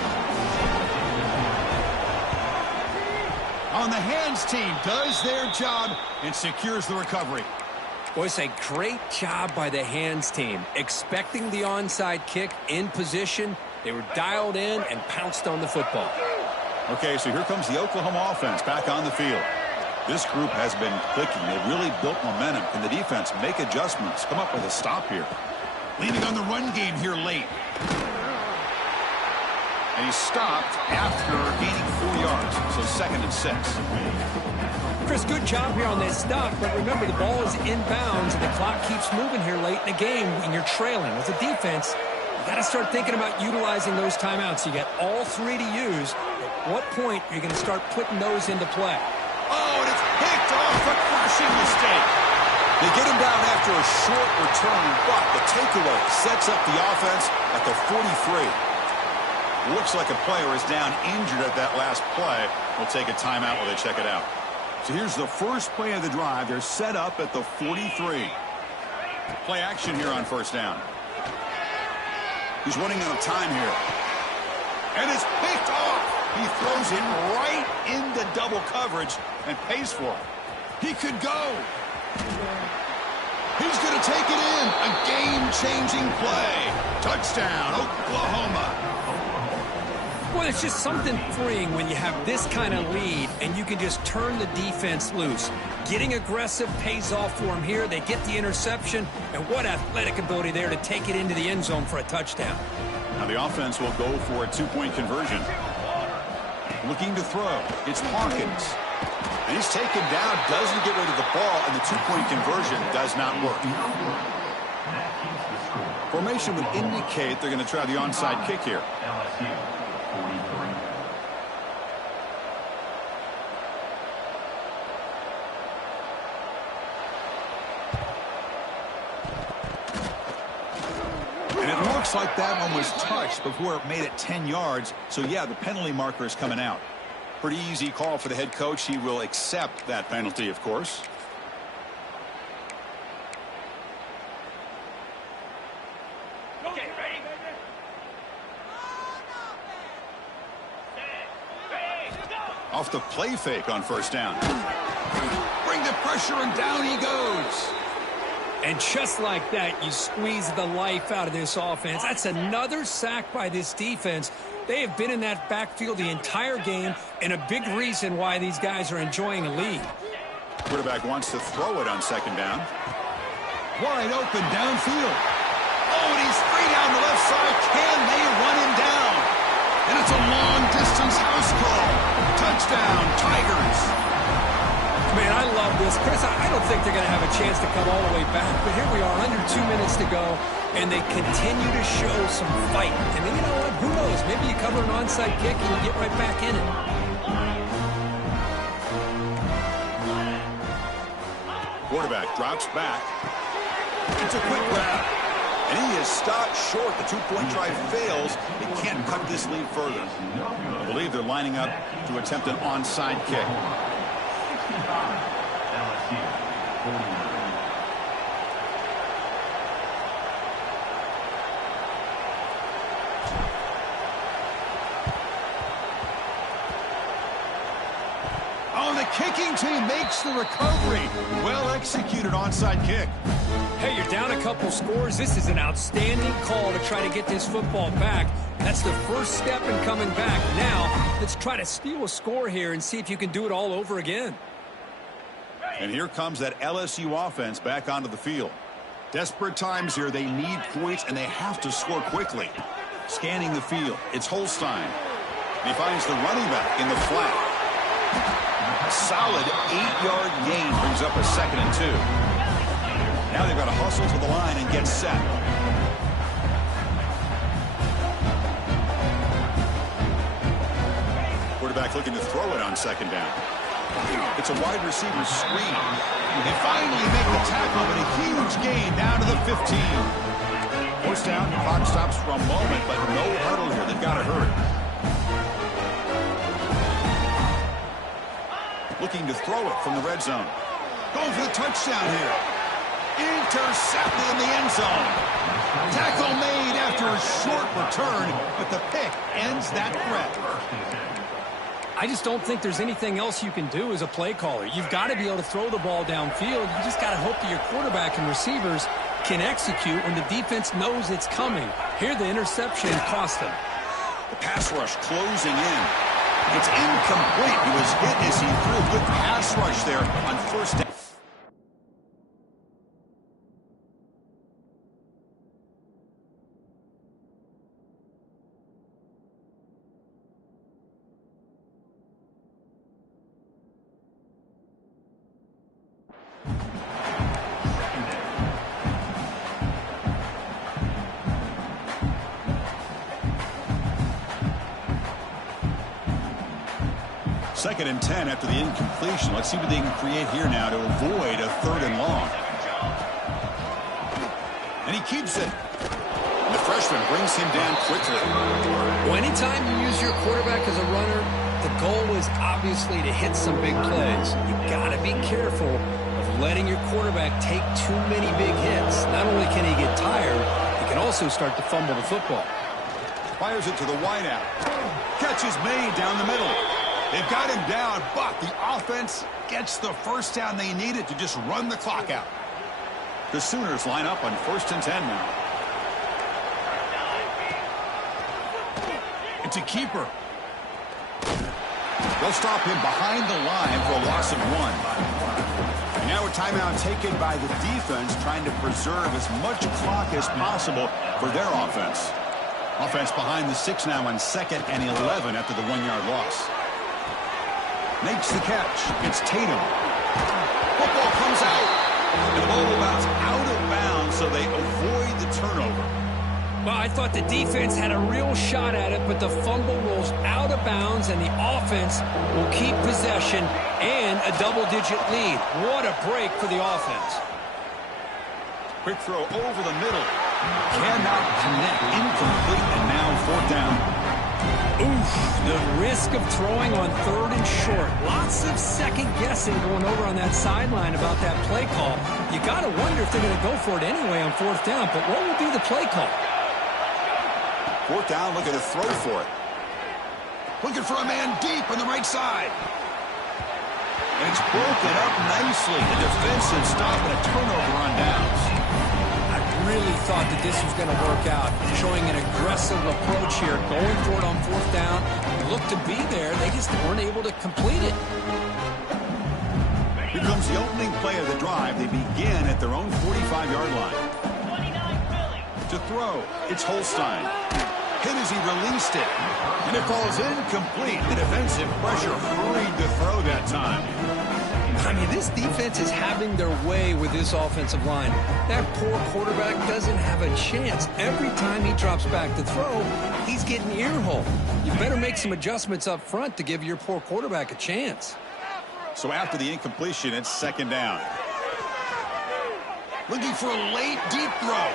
On the hands team does their job and secures the recovery. Boys, a great job by the hands team. Expecting the onside kick in position. They were dialed in and pounced on the football. Okay, so here comes the Oklahoma offense back on the field. This group has been clicking. They've really built momentum. Can the defense make adjustments? Come up with a stop here. Leaning on the run game here late. And he stopped after gaining 4 yards. So 2nd and 6. Chris, good job here on that stop, but remember the ball is inbounds and the clock keeps moving here late in the game and you're trailing. As a defense, you got to start thinking about utilizing those timeouts. You got all 3 to use. At what point are you going to start putting those into play? Oh, and it's picked off, a crushing mistake. They get him down after a short return, but the takeaway sets up the offense at the 43. Looks like a player is down injured at that last play. We'll take a timeout while they check it out. So here's the first play of the drive. They're set up at the 43. Play action here on first down. He's running out of time here. And it's picked off. He throws it right into double coverage and pays for it. He could go. He's going to take it in. A game game-changing play. Touchdown, Oklahoma. Well, it's just something freeing when you have this kind of lead and you can just turn the defense loose. Getting aggressive pays off for them here. They get the interception, and what athletic ability there to take it into the end zone for a touchdown. Now the offense will go for a two-point conversion. Looking to throw. It's Hawkins. And he's taken down, doesn't get rid of the ball, and the two-point conversion does not work. Formation would indicate they're going to try the onside kick here. LSU 43. And it looks like that one was touched before it made it 10 yards. So, yeah, the penalty marker is coming out. Pretty easy call for the head coach. He will accept that penalty, of course. Okay, ready? Off the play fake on first down. Bring the pressure, and down he goes. And just like that, you squeeze the life out of this offense. That's another sack by this defense. They have been in that backfield the entire game, and a big reason why these guys are enjoying a lead. Quarterback wants to throw it on second down. Wide open downfield. Oh, and he's free down the left side. Can they run him down? And it's a long-distance house call. Touchdown, Tigers. Man, I love this. Chris, I don't think they're going to have a chance to come all the way back, but here we are, under 2 minutes to go, and they continue to show some fight. And then, you know what? Who knows? Maybe you cover an onside kick and you get right back in it. Quarterback drops back. It's a quick grab. And he is stopped short. The two-point try fails. They can't cut this lead further. I believe they're lining up to attempt an onside kick. LSU 49. Oh, the kicking team makes the recovery. Well executed onside kick. Hey, you're down a couple scores. This is an outstanding call to try to get this football back. That's the first step in coming back. Now, let's try to steal a score here and see if you can do it all over again. And here comes that LSU offense back onto the field. Desperate times here. They need points, and they have to score quickly. Scanning the field. It's Holstein. He finds the running back in the flat. A solid 8-yard gain brings up a 2nd and 2. Now they've got to hustle to the line and get set. Quarterback looking to throw it on second down. It's a wide receiver screen. They finally make the tackle, but a huge gain down to the 15. Force down, clock stops for a moment, but no huddle here. They've got to hurry. Looking to throw it from the red zone. Going for the touchdown here. Intercepted in the end zone. Tackle made after a short return, but the pick ends that threat. I just don't think there's anything else you can do as a play caller. You've got to be able to throw the ball downfield. You just got to hope that your quarterback and receivers can execute when the defense knows it's coming. Here, the interception cost them. The pass rush closing in. It's incomplete. He was hit as he threw a good pass rush there on first down. Second and 10 after the incompletion. Let's see what they can create here now to avoid a 3rd and long. And he keeps it. And the freshman brings him down quickly. Well, anytime you use your quarterback as a runner, the goal is obviously to hit some big plays. You got to be careful of letting your quarterback take too many big hits. Not only can he get tired, he can also start to fumble the football. Fires it to the wideout. Catch is made down the middle. They've got him down, but the offense gets the first down they needed to just run the clock out. The Sooners line up on 1st and 10 now. It's a keeper. They'll stop him behind the line for a loss of 1. And now a timeout taken by the defense, trying to preserve as much clock as possible for their offense. Offense behind the 6 now on 2nd and 11 after the 1-yard loss. Makes the catch. It's Tatum. Football comes out. And the ball will bounce out of bounds, so they avoid the turnover. Well, I thought the defense had a real shot at it, but the fumble rolls out of bounds, and the offense will keep possession and a double-digit lead. What a break for the offense. Quick throw over the middle. Cannot connect. Incomplete, and now 4th down. Oof, the risk of throwing on 3rd and short. Lots of second-guessing going over on that sideline about that play call. You got to wonder if they're going to go for it anyway on 4th down, but what will be the play call? 4th down, looking to throw for it. Looking for a man deep on the right side. And it's broken up nicely. The defensive stop and a turnover on downs. I really thought that this was going to work out, showing an aggressive approach here, going for it on 4th down. Looked to be there. They just weren't able to complete it. Here comes the opening play of the drive. They begin at their own 45-yard line. To throw, it's Holstein. Hit as he released it. And it falls incomplete. The defensive pressure hurried to throw that time. I mean, this defense is having their way with this offensive line. That poor quarterback doesn't have a chance. Every time he drops back to throw, he's getting earhole. You better make some adjustments up front to give your poor quarterback a chance. So after the incompletion, it's 2nd down. Looking for a late deep throw.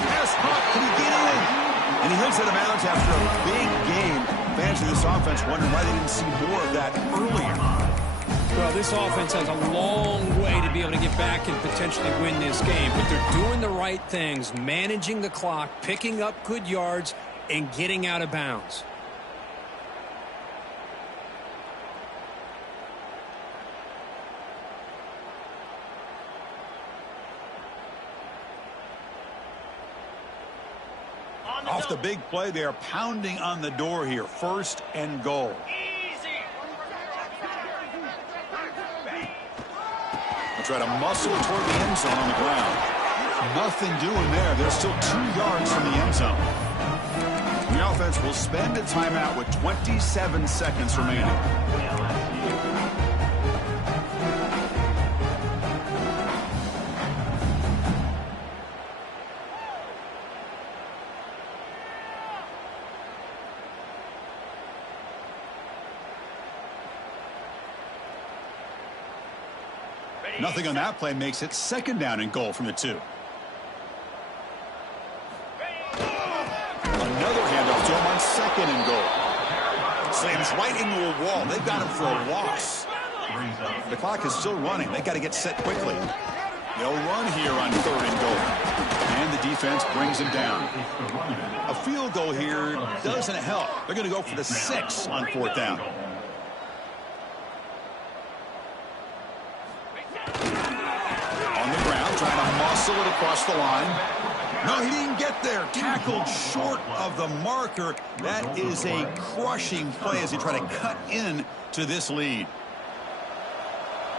Pass caught. Can he get in? And he hits it out of bounds after a big game. Fans of this offense wondering why they didn't see more of that earlier. Well, this offense has a long way to be able to get back and potentially win this game, but they're doing the right things, managing the clock, picking up good yards, and getting out of bounds. Off the big play, they are pounding on the door here. 1st and goal. They'll try to muscle toward the end zone on the ground. Nothing doing there. They're still 2 yards from the end zone. The offense will spend a timeout with 27 seconds remaining. Nothing on that play makes it 2nd down and goal from the 2. Another handoff to him on 2nd and goal. Slams right into a wall. They've got him for a loss. The clock is still running. They've got to get set quickly. They'll run here on 3rd and goal. And the defense brings him down. A field goal here doesn't help. They're going to go for the 6 on 4th down. Trying to muscle it across the line. No, he didn't get there. Tackled short of the marker. That is a crushing play as they try to cut in to this lead.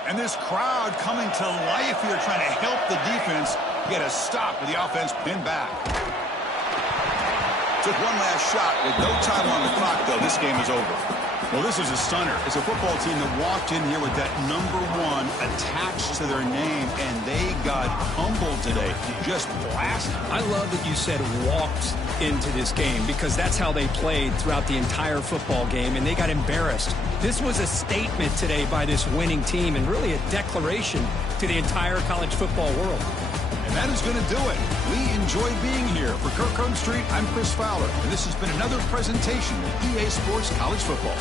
And this crowd coming to life here, trying to help the defense get a stop with the offense pinned back. Took one last shot with no time on the clock, though. This game is over. Well, this is a stunner. It's a football team that walked in here with that number 1 attached to their name, and they got humbled today. Just blasted. I love that you said walked into this game, because that's how they played throughout the entire football game, and they got embarrassed. This was a statement today by this winning team, and really a declaration to the entire college football world. And that is going to do it. We enjoyed being here. For Kirk Street, I'm Chris Fowler, and this has been another presentation of EA Sports College Football.